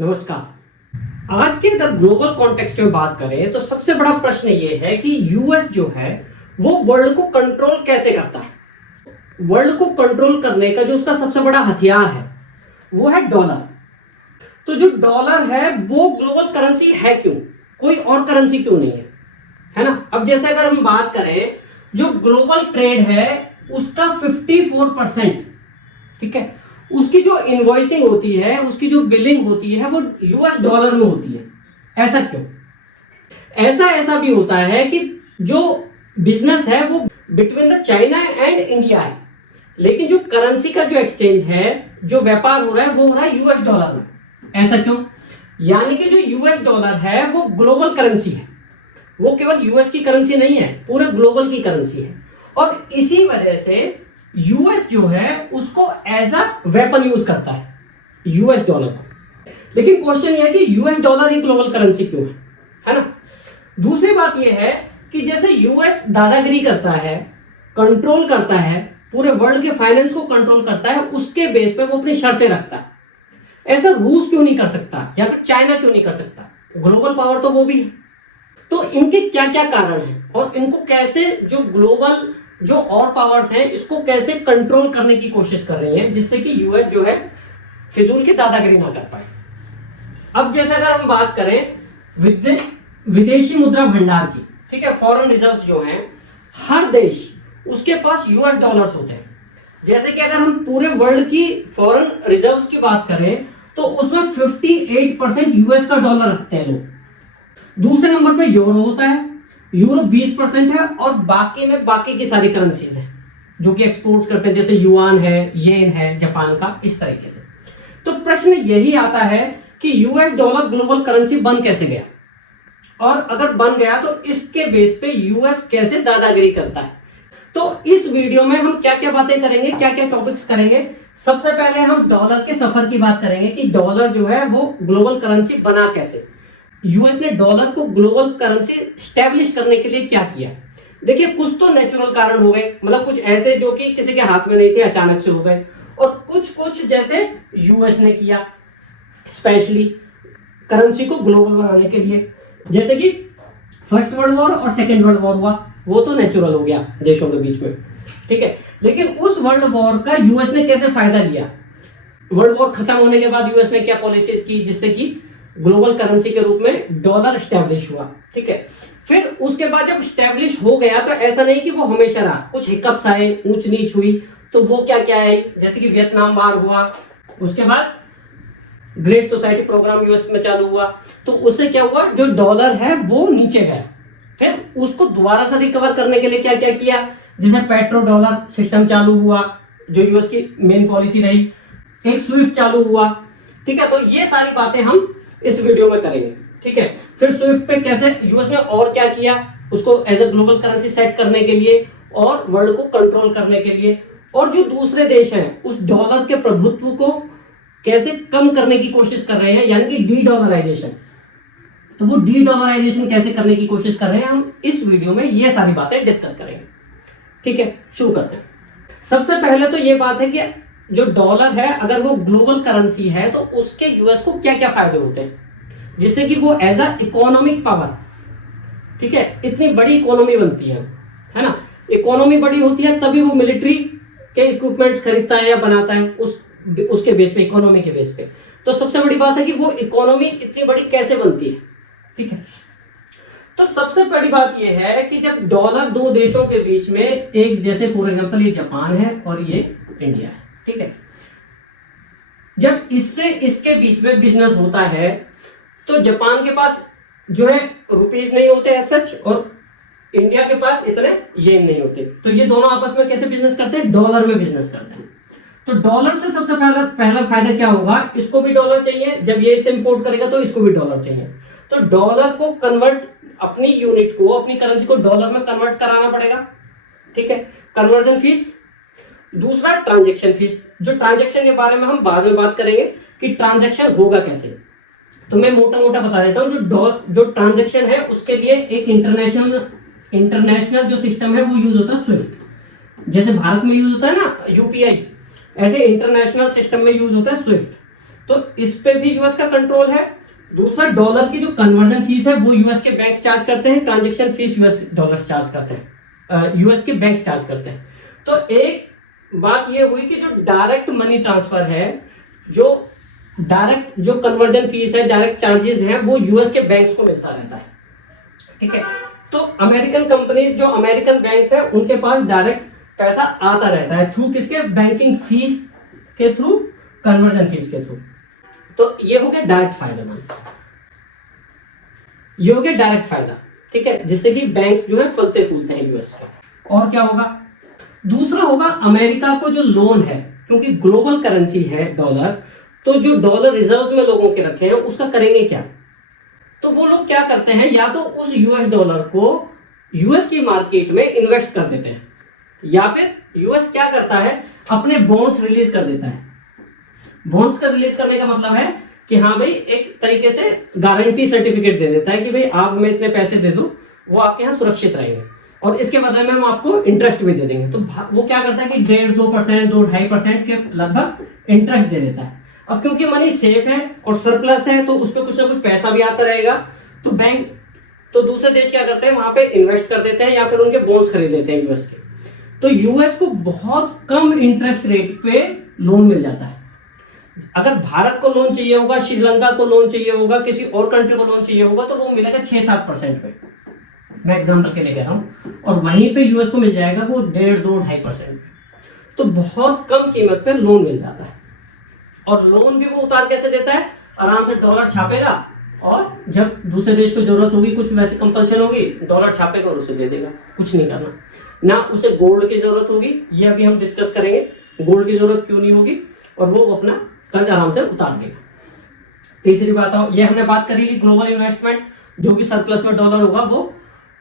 नमस्कार। आज के अगर ग्लोबल कॉन्टेक्स्ट में बात करें तो सबसे बड़ा प्रश्न ये है कि यूएस जो है वो वर्ल्ड को कंट्रोल कैसे करता है। वर्ल्ड को कंट्रोल करने का जो उसका सबसे बड़ा हथियार है वो है डॉलर। तो जो डॉलर है वो ग्लोबल करेंसी है क्यों, कोई और करेंसी क्यों नहीं है ना। अब जैसे अगर हम बात करें जो ग्लोबल ट्रेड है उसका 54%, ठीक है, उसकी जो इनवॉइसिंग होती है, उसकी जो बिलिंग होती है वो यूएस डॉलर में होती है। ऐसा क्यों? ऐसा भी होता है कि जो बिजनेस है वो between the China and India है, लेकिन जो करेंसी का जो एक्सचेंज है, जो व्यापार हो रहा है वो हो रहा है यूएस डॉलर में। ऐसा क्यों? यानी कि जो यूएस डॉलर है वो ग्लोबल करेंसी है, वो केवल यूएस की करेंसी नहीं है, पूरे ग्लोबल की करेंसी है। और इसी वजह से यूएस जो है उसको एज अ वेपन यूज करता है, यूएस डॉलर को। लेकिन क्वेश्चन ये है कि यूएस डॉलर ही ग्लोबल करेंसी क्यों है ना। दूसरी बात ये है कि जैसे यूएस दादागिरी करता है, कंट्रोल करता है, पूरे वर्ल्ड के फाइनेंस को कंट्रोल करता है, उसके बेस पे वो अपनी शर्तें रखता है। ऐसा रूस क्यों नहीं कर सकता या फिर चाइना क्यों नहीं कर सकता? ग्लोबल पावर तो वो भी है। तो इनके क्या क्या कारण हैं और इनको कैसे जो ग्लोबल जो और पावर्स हैं इसको कैसे कंट्रोल करने की कोशिश कर रही हैं, जिससे कि यूएस जो है फिजूल की दादागिरी ना कर पाए। अब जैसे अगर हम बात करें विदेशी मुद्रा भंडार की, ठीक है, फॉरेन रिजर्व्स जो हैं, हर देश उसके पास यूएस डॉलर्स होते हैं। जैसे कि अगर हम पूरे वर्ल्ड की फॉरेन रिजर्व्स की बात करें तो उसमें 58% यूएस का डॉलर रखते हैं लोग। दूसरे नंबर पे यूरो होता है, यूरो 20% है, और बाकी में बाकी की सारी करेंसीज है जो कि एक्सपोर्ट्स करते हैं, जैसे युआन है, येन है जापान का, इस तरीके से। तो प्रश्न यही आता है कि यूएस डॉलर ग्लोबल करेंसी बन कैसे गया, और अगर बन गया तो इसके बेस पे यूएस कैसे दादागिरी करता है। तो इस वीडियो में हम क्या क्या बातें करेंगे, क्या क्या टॉपिक्स करेंगे। सबसे पहले हम डॉलर के सफर की बात करेंगे कि डॉलर जो है वो ग्लोबल करेंसी बना कैसे, यूएस ने डॉलर को ग्लोबल करेंसी स्टैब्लिश करने के लिए क्या किया। देखिए, कुछ तो नेचुरल कारण हो गए, मतलब कुछ ऐसे जो कि किसी के हाथ में नहीं थे, अचानक से हो गए, और कुछ जैसे यूएस ने किया स्पेशली करेंसी को ग्लोबल बनाने के लिए। जैसे कि फर्स्ट वर्ल्ड वॉर और सेकेंड वर्ल्ड वॉर हुआ, वो तो नेचुरल हो गया देशों के बीच में, ठीक है। लेकिन उस वर्ल्ड वॉर का यूएस ने कैसे फायदा लिया, वर्ल्ड वॉर खत्म होने के बाद यूएस ने क्या पॉलिसीज की जिससे कि ग्लोबल करेंसी के रूप में डॉलर स्टैब्लिश हुआ, ठीक है। फिर उसके बाद जब स्टैब्लिश हो गया तो ऐसा नहीं कि वो हमेशा रहा, कुछ हिकअप्स आए, ऊंच नीच हुई, तो वो क्या क्या है, जैसे कि वियतनाम वार हुआ, उसके बाद ग्रेट सोसाइटी प्रोग्राम यूएस में चालू हुआ, तो उससे क्या हुआ, जो डॉलर है वो नीचे गया। फिर उसको दोबारा से रिकवर करने के लिए क्या क्या किया, जैसे पेट्रो डॉलर सिस्टम चालू हुआ जो यूएस की मेन पॉलिसी रही, एक स्विफ्ट चालू हुआ, ठीक है। तो ये सारी बातें हम इस वीडियो में करेंगे, ठीक है। फिर स्विफ्ट पे कैसे यूएस ने और क्या किया, उसको as a global currency set करने के लिए और वर्ल्ड को कंट्रोल करने के लिए, और जो दूसरे देश हैं उस डॉलर के प्रभुत्व को कैसे कम करने की कोशिश कर रहे हैं, यानी कि डी डॉलराइजेशन। तो वो डी डॉलराइजेशन कैसे करने की कोशिश कर रहे हैं, हम इस वीडियो में ये सारी बातें डिस्कस करेंगे, ठीक है। शुरू करते हैं। सबसे पहले तो ये बात है कि जो डॉलर है अगर वो ग्लोबल करेंसी है तो उसके यूएस को क्या क्या फायदे होते हैं, जिससे कि वो एज अ इकोनॉमिक पावर, ठीक है, इतनी बड़ी इकोनॉमी बनती है ना। इकोनॉमी बड़ी होती है तभी वो मिलिट्री के इक्विपमेंट्स खरीदता है या बनाता है, उसके बेस पे, इकोनॉमी के बेस पे। तो सबसे बड़ी बात है कि वो इकोनॉमी इतनी बड़ी कैसे बनती है, ठीक है। तो सबसे बड़ी बात यह है कि जब डॉलर दो देशों के बीच में, एक जैसे फॉर एग्जांपल ये जापान है और ये इंडिया है, ठीक है, जब इससे इसके बीच में बिजनेस होता है तो जापान के पास जो है रुपीस नहीं होते हैं सच, और इंडिया के पास इतने येन नहीं होते, तो ये दोनों आपस में कैसे बिजनेस करते हैं, डॉलर में बिजनेस करते हैं। तो डॉलर से सबसे पहला फायदा क्या होगा, इसको भी डॉलर चाहिए, जब ये इसे इंपोर्ट करेगा तो इसको भी डॉलर चाहिए। तो डॉलर को कन्वर्ट, अपनी यूनिट को, अपनी करेंसी को डॉलर में कन्वर्ट कराना पड़ेगा, ठीक है, कन्वर्जन फीस। दूसरा ट्रांजैक्शन फीस, जो ट्रांजैक्शन के बारे में हम बाद में बात करेंगे कि ट्रांजैक्शन होगा कैसे, तो मैं मोटा मोटा बता देता हूँ। जो ट्रांजैक्शन है उसके लिए एक इंटरनेशनल जो सिस्टम है वो यूज होता है स्विफ्ट, जैसे भारत में यूज होता है ना यूपीआई, ऐसे इंटरनेशनल सिस्टम में यूज होता है स्विफ्ट। तो इस पे भी यूएस का कंट्रोल है। दूसरा, डॉलर की जो कन्वर्जन फीस है वो यूएस के बैंक चार्ज करते हैं, transaction fees US dollar charge करते हैं, यूएस के बैंक चार्ज करते हैं। तो एक बात ये हुई कि जो डायरेक्ट मनी ट्रांसफर है, जो डायरेक्ट जो कन्वर्जन फीस है, डायरेक्ट चार्जेस हैं, वो यूएस के बैंक्स को मिलता रहता है। ठीक है, तो अमेरिकन कंपनीज, जो अमेरिकन बैंक्स है, उनके पास डायरेक्ट पैसा आता रहता है थ्रू किसके, बैंकिंग फीस के थ्रू, कन्वर्जन फीस के थ्रू। तो ये हो गया डायरेक्ट फायदा मान, ये हो गया डायरेक्ट फायदा। ठीक है, जिससे कि बैंक्स जो है फलते फूलते हैं यूएस के। और क्या होगा, दूसरा होगा अमेरिका को जो लोन है, क्योंकि ग्लोबल करेंसी है डॉलर, तो जो डॉलर रिजर्व्स में लोगों के रखे हैं उसका करेंगे क्या। तो वो लोग क्या करते हैं, या तो उस यूएस डॉलर को यूएस की मार्केट में इन्वेस्ट कर देते हैं, या फिर यूएस क्या करता है, अपने बॉन्ड्स रिलीज कर देता है। बॉन्ड्स का रिलीज करने का मतलब है कि हाँ भाई, एक तरीके से गारंटी सर्टिफिकेट दे देता है कि भाई आप हमें इतने पैसे दे दो, वो आपके यहाँ सुरक्षित रहेंगे और इसके बदले में हम आपको इंटरेस्ट भी दे देंगे। तो वो क्या करता है कि 1.5%, 2-2.5% के लगभग इंटरेस्ट दे देता है। अब क्योंकि मनी सेफ है और सरप्लस है, तो उस पर कुछ ना कुछ पैसा भी आता रहेगा, तो बैंक, तो दूसरे देश क्या करते हैं, वहां पे इन्वेस्ट कर देते हैं या फिर उनके बॉन्ड्स खरीद लेते हैं यूएस के। तो यूएस को बहुत कम इंटरेस्ट रेट पे लोन मिल जाता है। अगर भारत को लोन चाहिए होगा, श्रीलंका को लोन चाहिए होगा, किसी और कंट्री को लोन चाहिए होगा, तो वो मिलेगा 6-7% पे, मैं एग्जांपल के लिए कह रहा हूं, और वहीं पे यूएस को मिल जाएगा वो 1.5-2-2.5%। तो बहुत कम कीमत पे लोन मिल जाता है। और लोन भी वो उतार कैसे देता है, आराम से डॉलर छापेगा, और जब दूसरे देश को जरूरत होगी, कुछ वैसे कंपल्सन होगी, डॉलर छापेगा और उसे दे देगा, कुछ नहीं करना। ना उसे गोल्ड की जरूरत होगी, ये अभी हम डिस्कस करेंगे, गोल्ड की जरूरत क्यों नहीं होगी, और वो अपना कर्ज आराम से उतार देगा। तीसरी बात, ये हमने बात करी थी ग्लोबल इन्वेस्टमेंट, जो भी सरप्लस में डॉलर होगा वो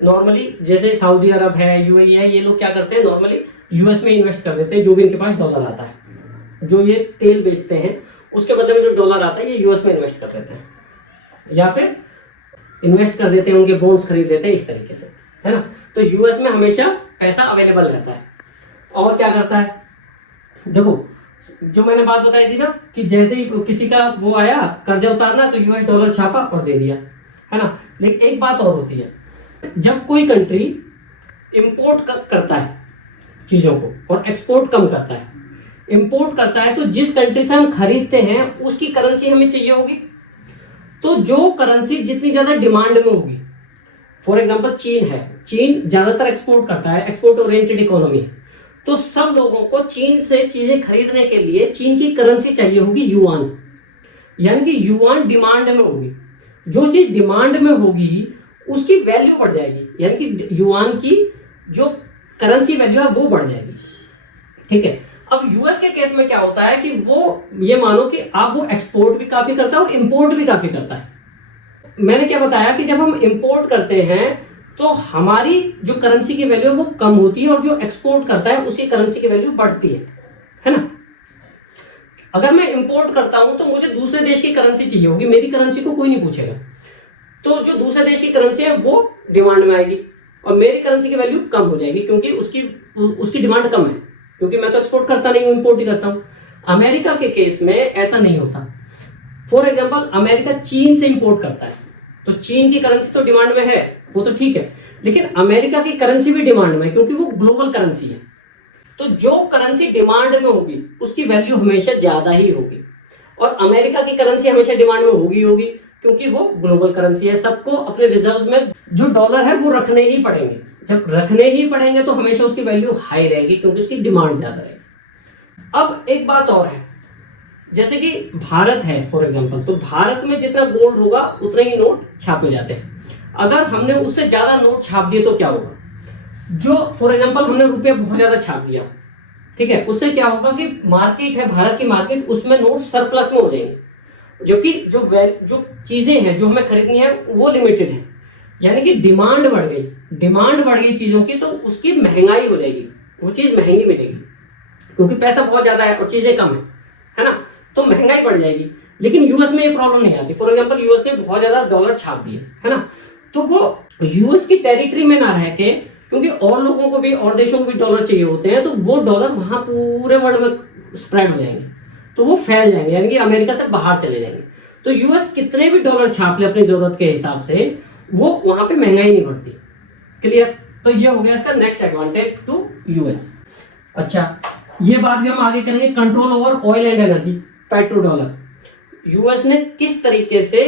नॉर्मली, जैसे सऊदी अरब है, यूएई है, ये लोग क्या करते हैं, नॉर्मली यूएस में इन्वेस्ट कर देते हैं। जो भी इनके पास डॉलर आता है, जो ये तेल बेचते हैं, उसके बदले में जो डॉलर आता है ये यूएस में इन्वेस्ट कर देते हैं, या फिर इन्वेस्ट कर देते हैं, उनके बॉन्ड्स खरीद लेते हैं, इस तरीके से, है ना। तो यूएस में हमेशा पैसा अवेलेबल रहता है। और क्या करता है, देखो जो मैंने बात बताई थी ना, कि जैसे ही किसी का वो आया कर्जा उतारना, तो यूएस डॉलर छापा और दे दिया, है ना। लेकिन एक बात और होती है, जब कोई कंट्री इंपोर्ट करता है चीजों को और एक्सपोर्ट कम करता है, इंपोर्ट करता है, तो जिस कंट्री से हम खरीदते हैं उसकी करेंसी हमें चाहिए होगी। तो जो करेंसी जितनी ज्यादा डिमांड में होगी, फॉर एग्जांपल चीन है, चीन ज्यादातर एक्सपोर्ट करता है, एक्सपोर्ट ओरिएंटेड इकोनॉमी है, तो सब लोगों को चीन से चीजें खरीदने के लिए चीन की करेंसी चाहिए होगी युआन, यानी कि युआन डिमांड में होगी। जो चीज डिमांड में होगी उसकी वैल्यू बढ़ जाएगी, यानी कि युआन की जो करेंसी वैल्यू है वो बढ़ जाएगी। ठीक है, अब यूएस के केस में क्या होता है कि वो, ये मानो कि आप, वो एक्सपोर्ट भी काफी करता है और इंपोर्ट भी काफी करता है। मैंने क्या बताया कि जब हम इंपोर्ट करते हैं तो हमारी जो करेंसी की वैल्यू है वो कम होती है, और जो एक्सपोर्ट करता है उसकी करेंसी की वैल्यू बढ़ती है ना। अगर मैं इंपोर्ट करता हूं तो मुझे दूसरे देश की करेंसी चाहिए होगी, मेरी करेंसी को कोई नहीं पूछेगा, तो जो दूसरे देश की करेंसी है वो डिमांड में आएगी और मेरी करेंसी की वैल्यू कम हो जाएगी, क्योंकि उसकी डिमांड कम है, क्योंकि मैं तो एक्सपोर्ट करता नहीं हूं, इंपोर्ट ही करता हूं। अमेरिका के केस में ऐसा नहीं होता। फॉर एग्जांपल, अमेरिका चीन से इंपोर्ट करता है, तो चीन की करेंसी तो डिमांड में है, वो तो ठीक है, लेकिन अमेरिका की करेंसी भी डिमांड में है, क्योंकि वो ग्लोबल करेंसी है। तो जो करेंसी डिमांड में होगी उसकी वैल्यू हमेशा ज्यादा ही होगी, और अमेरिका की करेंसी हमेशा डिमांड में होगी, क्योंकि वो ग्लोबल करेंसी है। सबको अपने रिजर्व्स में जो डॉलर है वो रखने ही पड़ेंगे, जब रखने ही पड़ेंगे तो हमेशा उसकी वैल्यू हाई रहेगी, क्योंकि उसकी डिमांड ज्यादा रहेगी। अब एक बात और है, जैसे कि भारत है फॉर एग्जांपल, तो भारत में जितना गोल्ड होगा उतने ही नोट छापे जाते हैं। अगर हमने उससे ज्यादा नोट छाप दिए तो क्या होगा, जो फॉर एग्जांपल हमने रुपये बहुत ज्यादा छाप दिया, ठीक है, उससे क्या होगा कि मार्केट है, भारत की मार्केट, उसमें नोट सरप्लस में हो जाएंगे, जबकि जो चीजें हैं जो हमें खरीदनी है वो लिमिटेड है, यानी कि डिमांड बढ़ गई चीजों की, तो उसकी महंगाई हो जाएगी, वो चीज महंगी मिलेगी, क्योंकि पैसा बहुत ज्यादा है और चीजें कम है ना, तो महंगाई बढ़ जाएगी। लेकिन यूएस में ये प्रॉब्लम नहीं आती। फॉर एग्जांपल, यूएस ने बहुत ज्यादा डॉलर छाप दिए, है ना, तो वो यूएस की टेरिटरी में ना रह के, क्योंकि और लोगों को भी और देशों को भी डॉलर चाहिए होते हैं, तो वो डॉलर वहां पूरे वर्ल्ड में स्प्रेड हो जाएंगे, तो वो फैल जाएंगे, यानी कि अमेरिका से बाहर चले जाएंगे। तो यूएस कितने भी डॉलर छाप ले अपनी जरूरत के हिसाब से, वो वहां पे महंगाई नहीं बढ़ती। क्लियर? तो ये हो गया इसका नेक्स्ट एडवांटेज टू यूएस। अच्छा, ये बात भी हम आगे करेंगे, control over oil and energy, petro dollar. US ने किस तरीके से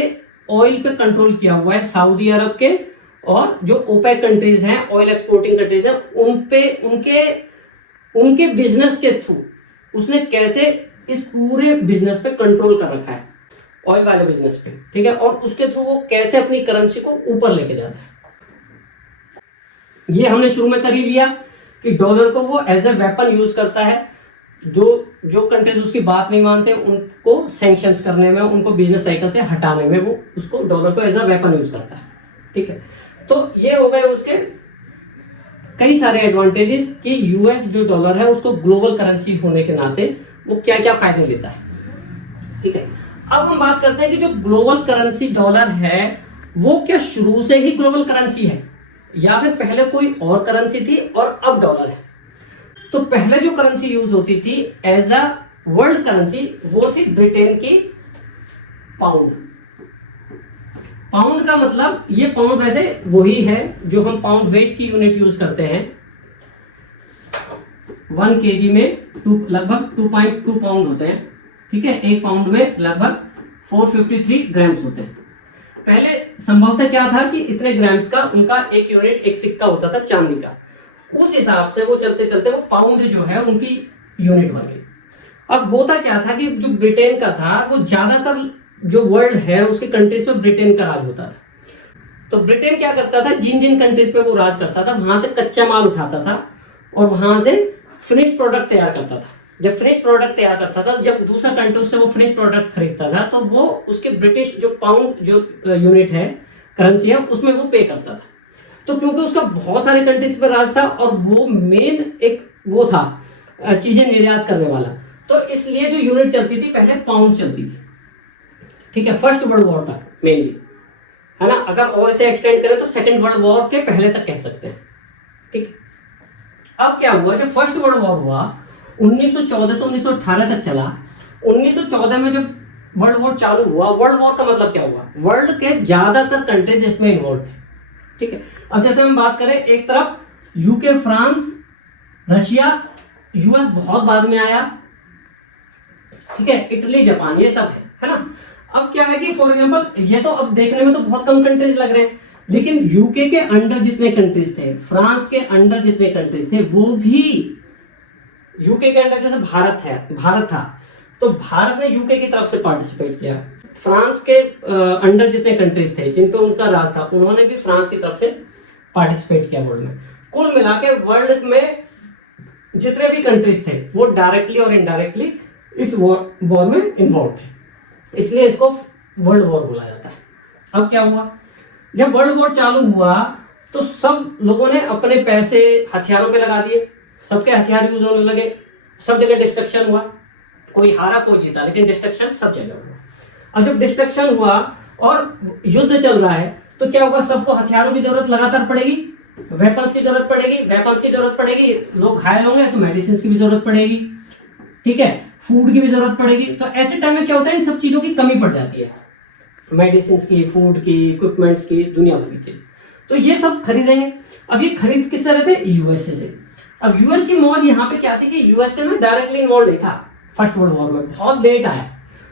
ऑयल पे कंट्रोल किया हुआ है, सऊदी अरब के और जो ओपेक कंट्रीज हैं, ऑयल एक्सपोर्टिंग कंट्रीज हैं, उन पे उनके बिजनेस के थ्रू उसने कैसे इस पूरे बिजनेस पे कंट्रोल कर रखा है, ऑयल वाले बिजनेस पे, ठीक है, और उसके थ्रू वो कैसे अपनी करेंसी को ऊपर लेके जाता है। ये हमने शुरू में कर ही लिया कि डॉलर को वो एज ए वेपन यूज करता है, जो कंट्रीज उसकी बात नहीं मानते उनको सैंक्शंस करने में, उनको बिजनेस साइकिल से हटाने में वो उसको डॉलर को एज ए वेपन यूज करता है, ठीक है। तो ये हो गए उसके कई सारे एडवांटेजेस कि यूएस जो डॉलर है उसको ग्लोबल करेंसी होने के नाते वो क्या क्या फायदे लेता है, ठीक है। अब हम बात करते हैं कि जो ग्लोबल करेंसी डॉलर है वो क्या शुरू से ही ग्लोबल करेंसी है या फिर पहले कोई और करेंसी थी और अब डॉलर है। तो पहले जो करेंसी यूज होती थी एज अ वर्ल्ड करेंसी वो थी ब्रिटेन की पाउंड। पाउंड का मतलब, ये पाउंड वैसे वही है जो हम पाउंड वेट की यूनिट यूज करते हैं। 1 kg में लगभग 2.2 पाउंड होते हैं, ठीक है। 1 पाउंड में लगभग 453 ग्राम्स होते हैं। पहले संभवतः क्या था कि इतने ग्राम्स का उनका एक यूनिट, एक सिक्का होता था चांदी का, उस हिसाब से वो चलते चलते वो पाउंड जो है उनकी यूनिट बन गई। अब होता क्या था कि जो ब्रिटेन का था वो ज्यादातर जो वर्ल्ड है उसके कंट्रीज पे ब्रिटेन का राज होता था। तो ब्रिटेन क्या करता था, जिन जिन कंट्रीज पे वो राज करता था वहां से कच्चा माल उठाता था और वहां से फिनिश प्रोडक्ट तैयार करता था। जब फिनिश प्रोडक्ट तैयार करता था, जब दूसरा कंट्री से वो फिनिश प्रोडक्ट खरीदता था तो वो उसके ब्रिटिश जो पाउंड जो यूनिट है, करेंसी है, उसमें वो पे करता था। तो क्योंकि उसका बहुत सारे कंट्रीज पर राज था और वो मेन एक वो था चीजें निर्यात करने वाला, तो इसलिए जो यूनिट चलती थी पहले पाउंड चलती थी, ठीक है, फर्स्ट वर्ल्ड वॉर तक मेनली, है ना। अगर और इसे एक्सटेंड करें तो सेकंड वर्ल्ड वॉर के पहले तक कह सकते हैं, ठीक। अब क्या हुआ, जब फर्स्ट वर्ल्ड वॉर हुआ 1914 से 1918 तक चला। 1914 में जब वर्ल्ड वॉर चालू हुआ, वर्ल्ड वॉर का मतलब क्या हुआ, वर्ल्ड के ज्यादातर कंट्रीज इसमें इन्वॉल्व थे, ठीक है। अब जैसे हम बात करें, एक तरफ यूके, फ्रांस, रशिया, यूएस बहुत बाद में आया, ठीक है, इटली, जापान, ये सब है ना। अब क्या है कि फॉर एग्जांपल ये तो अब देखने में तो बहुत कम कंट्रीज लग रहे हैं, लेकिन यूके के अंडर जितने कंट्रीज थे, फ्रांस के अंडर जितने कंट्रीज थे, वो भी यूके के अंडर, जैसे भारत था तो भारत ने यूके की तरफ से पार्टिसिपेट किया। फ्रांस के अंडर जितने कंट्रीज थे जिन पे उनका राज था, उन्होंने भी फ्रांस की तरफ से पार्टिसिपेट किया वर्ल्ड में। कुल मिला के वर्ल्ड में जितने भी कंट्रीज थे वो डायरेक्टली और इनडायरेक्टली इस वॉर में इन्वॉल्व थे, इसलिए इसको वर्ल्ड वॉर बोला जाता है। अब क्या हुआ, जब वर्ल्ड वॉर चालू हुआ तो सब लोगों ने अपने पैसे हथियारों पे लगा दिए, सबके हथियार यूज होने लगे, सब जगह डिस्ट्रक्शन हुआ, कोई हारा कोई जीता, लेकिन डिस्ट्रक्शन सब जगह हुआ। अब जब डिस्ट्रक्शन हुआ और युद्ध चल रहा है तो क्या होगा, सबको हथियारों की जरूरत लगातार पड़ेगी, वेपन्स की जरूरत पड़ेगी, लोग घायल होंगे तो मेडिसिन की भी जरूरत पड़ेगी, ठीक है, फूड की भी जरूरत पड़ेगी। तो ऐसे टाइम में क्या होता है, इन सब चीजों की कमी पड़ जाती है, मेडिसिन की, फूड की, इक्विपमेंट्स की, दुनिया भर की चीज। तो ये सब खरीदेंगे। अब ये खरीद किस तरह थे, यूएसए से। अब यूएस की मौज यहाँ पे क्या थी कि यूएसए में डायरेक्टली इन्वॉल्व नहीं था फर्स्ट वर्ल्ड वॉर में, बहुत लेट आया।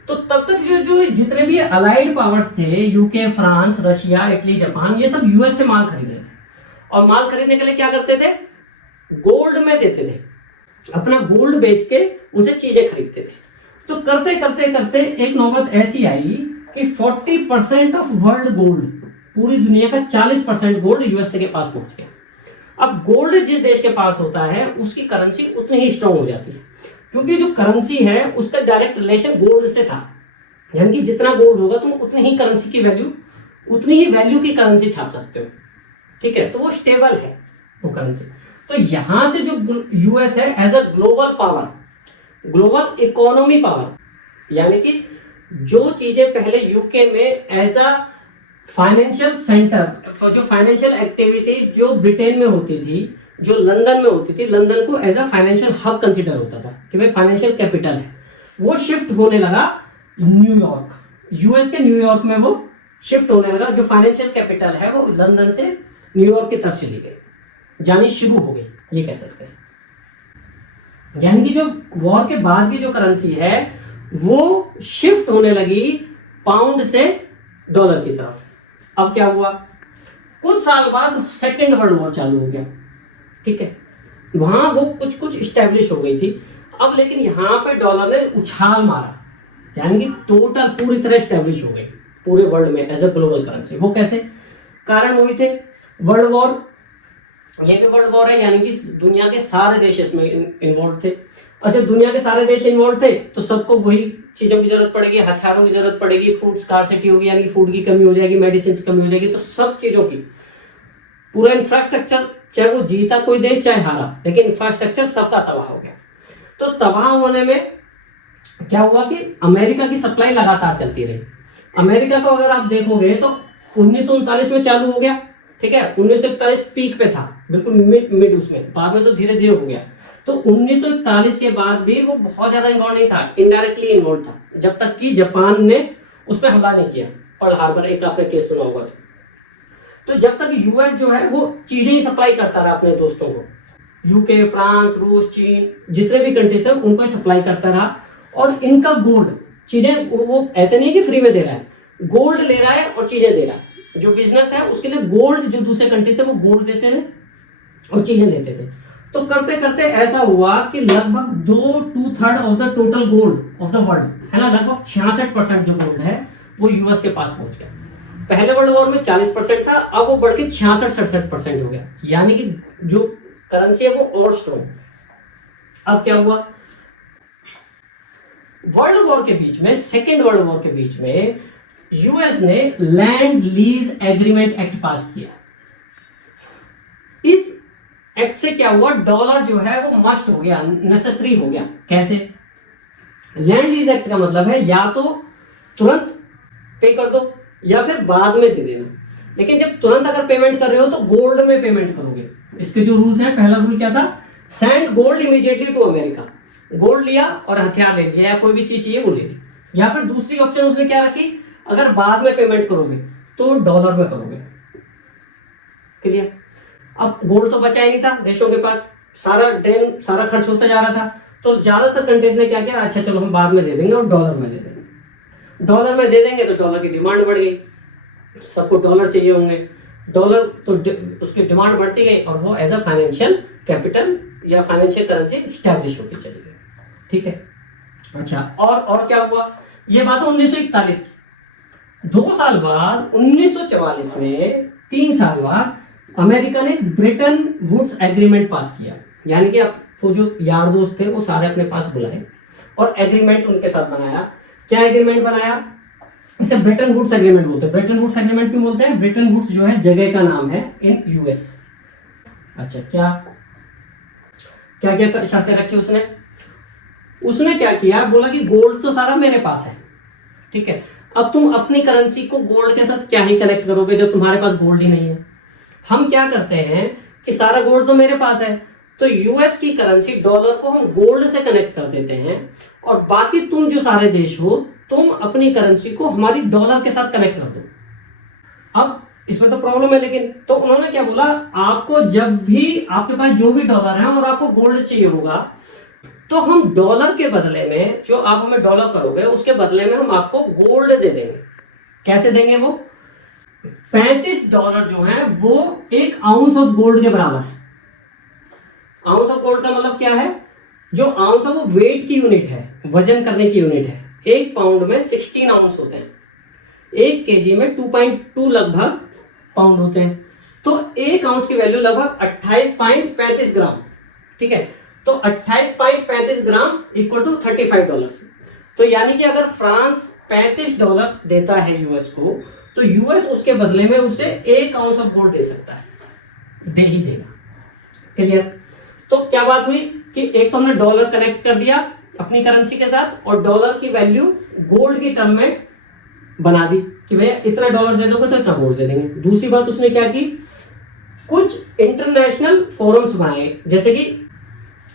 तो तब तक जो जितने भी अलाइड पावर्स थे, UK, France, Russia, Italy, Japan, ये सब यूएस से माल खरीद रहे थे। और माल खरीदने के लिए क्या करते थे, गोल्ड में देते थे, अपना गोल्ड बेच के उनसे चीजें खरीदते थे। तो करते करते करते एक नौबत ऐसी आई कि 40% ऑफ वर्ल्ड गोल्ड, पूरी दुनिया का 40% गोल्ड यूएसए के पास पहुंच गया। अब गोल्ड जिस देश के पास होता है उसकी करेंसी उतनी ही स्ट्रांग हो जाती है, क्योंकि जो करेंसी है उसका डायरेक्ट रिलेशन गोल्ड से था, यानी कि जितना गोल्ड होगा तुम उतनी ही करेंसी की वैल्यू, उतनी ही वैल्यू की करेंसी छाप सकते हो, ठीक है। तो वो स्टेबल है वो करेंसी। तो यहां से जो यूएस है as a global power, global economy power, यानी कि जो चीजें पहले यूके में एज अ फाइनेंशियल सेंटर, जो फाइनेंशियल एक्टिविटीज जो ब्रिटेन में होती थी, जो लंदन में होती थी, लंदन को as a financial hub consider होता था कि भाई फाइनेंशियल कैपिटल है, वो शिफ्ट होने लगा न्यूयॉर्क, यूएस के न्यूयॉर्क में वो शिफ्ट होने लगा। जो फाइनेंशियल कैपिटल है वो लंदन से न्यूयॉर्क की तरफ चली गई, जानी शुरू हो गई, ये कह सकते हैं। यानी कि जो वॉर के बाद की जो करेंसी है वो शिफ्ट होने लगी पाउंड से डॉलर की तरफ। अब क्या हुआ, कुछ साल बाद सेकेंड वर्ल्ड वॉर चालू हो गया, ठीक है, वहां वो कुछ स्टैब्लिश हो गई थी। अब लेकिन यहां पे डॉलर ने उछाल मारा, यानी कि टोटल पूरी तरह स्टैब्लिश हो गई पूरे वर्ल्ड में एज अ ग्लोबल करेंसी। वो कैसे, कारण हुए थे वर्ल्ड वॉर, ये भी वर्ल्ड वॉर है, यानी कि दुनिया के सारे देश इसमें इन्वॉल्व थे। और जब दुनिया के सारे देश इन्वॉल्व थे तो सबको वही चीजों की जरूरत पड़ेगी, हथियारों की जरूरत पड़ेगी, फूड स्कार्सिटी होगी, यानी कि फूड की कमी हो जाएगी, मेडिसिन की कमी हो जाएगी, तो सब चीजों की पूरा इंफ्रास्ट्रक्चर, चाहे वो जीता कोई देश चाहे हारा, लेकिन इंफ्रास्ट्रक्चर सबका तबाह हो गया। तो तबाह होने में क्या हुआ कि अमेरिका की सप्लाई लगातार चलती रही। अमेरिका को अगर आप देखोगे तो 1939 में चालू हो गया, ठीक है, 1941 पीक पे था, बिल्कुल मिड उसमें, बाद में तो धीरे धीरे हो गया। तो 1941 के बाद भी वो बहुत ज्यादा इन्वॉल्व नहीं था, इनडायरेक्टली इन्वॉल्व था, जब तक कि जापान ने उस पर हमला नहीं किया, पर्ल हार्बर एक आपने केस सुना होगा। तो जब तक यूएस जो है वो चीजें ही सप्लाई करता रहा अपने दोस्तों को, यूके, फ्रांस, रूस, चीन, जितने भी कंट्री थे उनको ही सप्लाई करता रहा। और इनका गोल्ड चीजें वो ऐसे नहीं कि फ्री में दे रहा है, गोल्ड ले रहा है और चीजें दे रहा है। जो बिजनेस है उसके लिए गोल्ड, जो दूसरे कंट्री थे वो गोल्ड देते थे और चीजें देते थे। तो करते करते ऐसा हुआ कि लगभग 2/3 of the total gold of the world है ना, लगभग 66% जो गोल्ड है वो यूएस के पास पहुंच गया। पहले वर्ल्ड वॉर में 40% था, अब वो बढ़ के 66-67% हो गया, यानी कि जो करेंसी है वो और स्ट्रॉन्ग। अब क्या हुआ, वर्ल्ड वॉर के बीच में, सेकेंड वर्ल्ड वॉर के बीच में यूएस ने लैंड लीज एग्रीमेंट एक्ट पास किया। इस एक्ट से क्या हुआ, डॉलर जो है वो मस्ट हो गया, नेसेसरी हो गया। कैसे, लैंड लीज एक्ट का मतलब है या तो तुरंत पे कर दो या फिर बाद में दे देना, लेकिन जब तुरंत अगर पेमेंट कर रहे हो तो गोल्ड में पेमेंट करोगे। इसके जो रूल्स हैं, पहला रूल क्या था, send gold immediately to America, gold लिया और हथियार ले लिया या कोई भी चीज चाहिए वो ले ली। या फिर दूसरी ऑप्शन उसने क्या रखी, अगर बाद में पेमेंट करोगे तो डॉलर में करोगे। क्लियर। अब गोल्ड तो बचा ही नहीं था देशों के पास, सारा खर्च होता जा रहा था, तो ज्यादातर कंट्रीज ने क्या किया, अच्छा चलो हम बाद में दे देंगे और डॉलर में दे देंगे। डॉलर में दे देंगे तो डॉलर की डिमांड बढ़ गई, सबको डॉलर चाहिए होंगे, डॉलर तो उसकी डिमांड बढ़ती गई और वो एज अ फाइनेंशियल कैपिटल या फाइनेंशियल करेंसी स्टैब्लिश होती चली गई। ठीक है, अच्छा और क्या हुआ, ये बात है 1941 की। 2 साल बाद 1944 में, 3 साल बाद अमेरिका ने ब्रेटन वुड्स एग्रीमेंट पास किया, यानी कि अब वो जो यार दोस्त थे वो सारे अपने पास बुलाए और एग्रीमेंट उनके साथ बनाया। क्या एग्रीमेंट बनाया, इसे ब्रेटन वुड्स एग्रीमेंट बोलते हैं। ब्रेटन वुड्स एग्रीमेंट क्यों बोलते हैं, ब्रेटन वुड्स जो है जगह का नाम है इन यूएस। अच्छा, क्या क्या क्या शर्तें रखी उसने क्या किया, बोला कि गोल्ड तो सारा मेरे पास है, ठीक है, अब तुम अपनी करेंसी को गोल्ड के साथ क्या ही कनेक्ट करोगे जब तुम्हारे पास गोल्ड ही नहीं है। हम क्या करते हैं कि सारा गोल्ड तो मेरे पास है, तो यूएस की करेंसी डॉलर को हम गोल्ड से कनेक्ट कर देते हैं और बाकी तुम जो सारे देश हो तुम अपनी करेंसी को हमारी डॉलर के साथ कनेक्ट कर दो। अब इसमें तो प्रॉब्लम है, लेकिन तो उन्होंने क्या बोला, आपको जब भी आपके पास जो भी डॉलर है और आपको गोल्ड चाहिए होगा तो हम डॉलर के बदले में, जो आप हमें डॉलर करोगे उसके बदले में हम आपको गोल्ड दे देंगे। कैसे देंगे, वो $35 जो है वो 1 आउंस ऑफ गोल्ड के बराबर है। आउंस ऑफ गोल्ड का मतलब क्या है, जो आउंस है वो वेट की यूनिट है, वजन करने की यूनिट है। 1 पाउंड में 16 आउंस होते हैं, 1 केजी में 2.2 लगभग पाउंड होते हैं, तो 1 आउंस की वैल्यू लगभग 28.35 ग्राम। ठीक है, तो 28.35 ग्राम इक्वल टू $35। तो यानी कि अगर फ्रांस $35 देता है यूएस को, तो यूएस उसके बदले में उसे 1 आउंस ऑफ गोल्ड दे सकता है, दे ही देगा। क्लियर। तो क्या बात हुई कि एक तो हमने डॉलर कनेक्ट कर दिया अपनी करेंसी के साथ और डॉलर की वैल्यू गोल्ड की टर्म में बना दी कि भैया इतना डॉलर दे दोगे तो इतना गोल्ड दे देंगे। दूसरी बात उसने क्या की, कुछ इंटरनेशनल फोरम्स बनाए, जैसे कि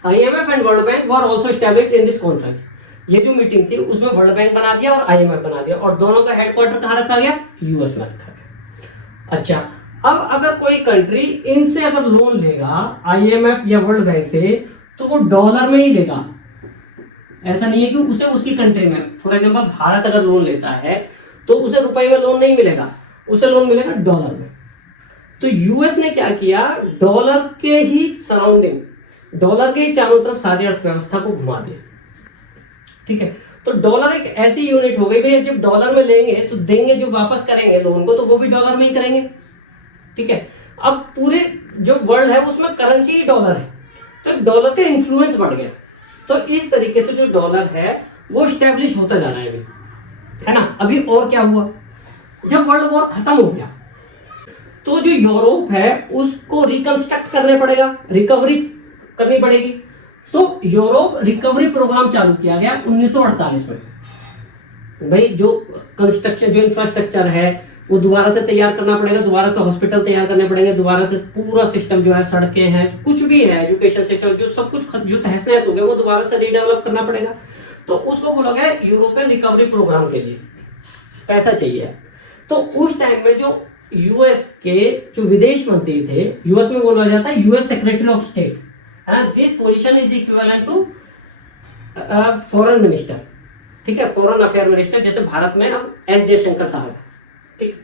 IMF and world bank were also established in this conference. ये जो मीटिंग थी उसमें वर्ल्ड बैंक बना दिया और IMF बना दिया, और दोनों का हेडक्वार्टर कहाँ रखा गया? US में रखा गया। अच्छा, अब अगर कोई कंट्री इनसे अगर लोन लेगा IMF या वर्ल्ड बैंक से, तो वो डॉलर में ही लेगा। ऐसा नहीं है कि उसे उसकी कंट्री में, फॉर एग्जाम्पल भारत अगर लोन लेता है तो उसे रुपए में लोन नहीं मिलेगा, उसे लोन मिलेगा डॉलर में। तो यूएस ने क्या किया, डॉलर के ही सराउंडिंग, डॉलर के ही चारों तरफ सारी अर्थव्यवस्था को घुमा दिया। ठीक है, तो डॉलर एक ऐसी यूनिट हो गई भाई, जब डॉलर में लेंगे तो देंगे, जो वापस करेंगे लोन को तो वो भी डॉलर में ही करेंगे। ठीक है, अब पूरे जो वर्ल्ड है उसमें करेंसी ही डॉलर है, तो डॉलर का इन्फ्लुएंस बढ़ गया। तो इस तरीके से जो डॉलर है वो स्टैब्लिश होता जा रहा है अभी, है ना। अभी और क्या हुआ, जब वर्ल्ड वॉर खत्म हो गया तो जो यूरोप है उसको रिकंस्ट्रक्ट करने पड़ेगा, रिकवरी करनी पड़ेगी। तो यूरोप रिकवरी प्रोग्राम चालू किया गया 1948 में। भाई जो कंस्ट्रक्शन, जो इंफ्रास्ट्रक्चर है वो दोबारा से तैयार करना पड़ेगा, दोबारा से हॉस्पिटल तैयार करने पड़ेंगे, दोबारा से पूरा सिस्टम जो है, सड़कें हैं, कुछ भी है, एजुकेशन सिस्टम, जो सब कुछ जो तहस नहस हो गया वो दोबारा से रीडेवलप करना पड़ेगा। तो उसको बोला गया यूरोपियन रिकवरी प्रोग्राम के लिए पैसा चाहिए। तो उस टाइम में जो यूएस के जो विदेश मंत्री थे, यूएस में बोला जाता है US secretary of state, this position is equivalent to foreign minister. ठीक है, फॉरेन अफेयर मिनिस्टर, जैसे भारत में अब एस जयशंकर साहब। ठीक,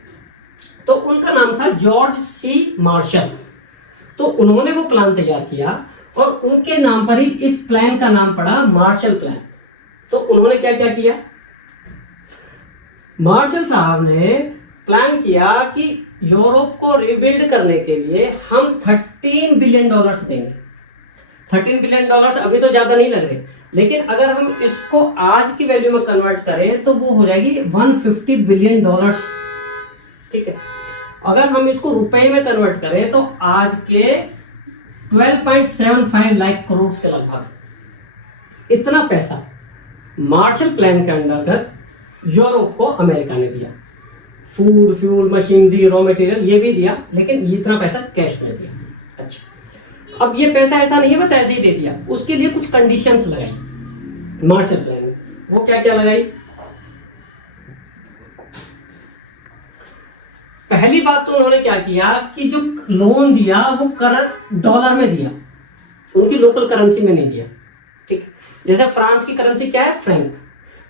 तो उनका नाम था जॉर्ज सी मार्शल। तो उन्होंने वो प्लान तैयार किया और उनके नाम पर ही इस प्लान का नाम पड़ा मार्शल प्लान। तो उन्होंने क्या क्या किया, मार्शल साहब ने प्लान किया कि यूरोप को रिबिल्ड करने के लिए हम $13 बिलियन देंगे। $13 बिलियन अभी तो ज्यादा नहीं लग रहे, लेकिन अगर हम इसको आज की वैल्यू में कन्वर्ट करें तो वो हो जाएगी $150 बिलियन। ठीक है, अगर हम इसको रुपए में कन्वर्ट करें तो आज के 12.75 लाख करोड़ के लगभग इतना पैसा मार्शल प्लान के अंडर यूरोप को अमेरिका ने दिया। Food, fuel, machinery, raw material ये भी दिया, लेकिन ये इतना पैसा कैश में दिया। अच्छा, अब ये पैसा ऐसा नहीं है बस ऐसे ही दे दिया, उसके लिए कुछ कंडीशंस लगाई मार्शल प्लान में। वो क्या क्या लगाई, पहली बात तो उन्होंने क्या किया कि जो लोन दिया वो डॉलर में दिया, उनकी लोकल करेंसी में नहीं दिया। ठीक, जैसे फ्रांस की करेंसी क्या है, फ्रैंक,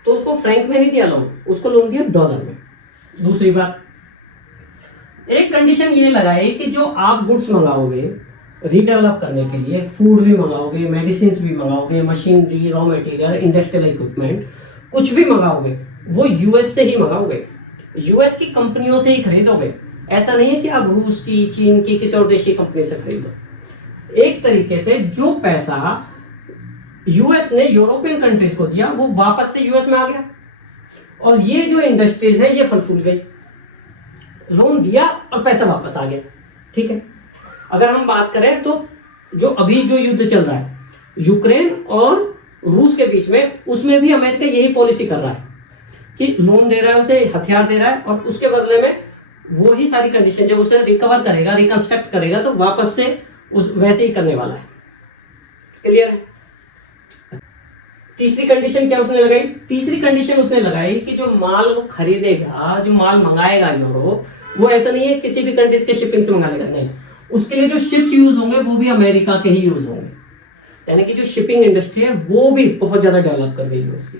तो उसको फ्रैंक में नहीं दिया लोन, उसको लोन दिया डॉलर में। दूसरी बात, एक कंडीशन ये लगाई कि जो आप गुड्स मंगाओगे रीडेवलप करने के लिए, फूड भी मंगाओगे, मेडिसिन भी मंगाओगे, machinery, raw material, industrial equipment, कुछ भी मंगाओगे वो यूएस से ही मंगाओगे, यूएस की कंपनियों से ही खरीदोगे। ऐसा नहीं है कि आप रूस की, चीन की, किसी और देश की कंपनी से खरीदो। एक तरीके से जो पैसा यूएस ने यूरोपियन कंट्रीज को दिया वो वापस से यूएस में आ गया, और ये जो इंडस्ट्रीज है ये फल फूल गई, लोन दिया और पैसा वापस आ गया। ठीक है, अगर हम बात करें तो जो अभी जो युद्ध चल रहा है यूक्रेन और रूस के बीच में, उसमें भी अमेरिका यही पॉलिसी कर रहा है कि लोन दे रहा है, उसे हथियार दे रहा है, और उसके बदले में वो ही सारी कंडीशन जब उसे रिकवर करेगा, रिकंस्ट्रक्ट करेगा तो वापस से उस वैसे ही करने वाला है। क्लियर है। तीसरी कंडीशन क्या उसने लगाई, तीसरी कंडीशन उसने लगाई कि जो माल वो खरीदेगा, जो माल मंगाएगा यूरोप, वो ऐसा नहीं है किसी भी कंट्रीज के शिपिंग से मंगा लेगा, नहीं, उसके लिए जो शिप्स यूज होंगे वो भी अमेरिका के ही यूज होंगे। यानी कि जो शिपिंग इंडस्ट्री है वो भी बहुत ज्यादा डेवलप कर गई है उसकी।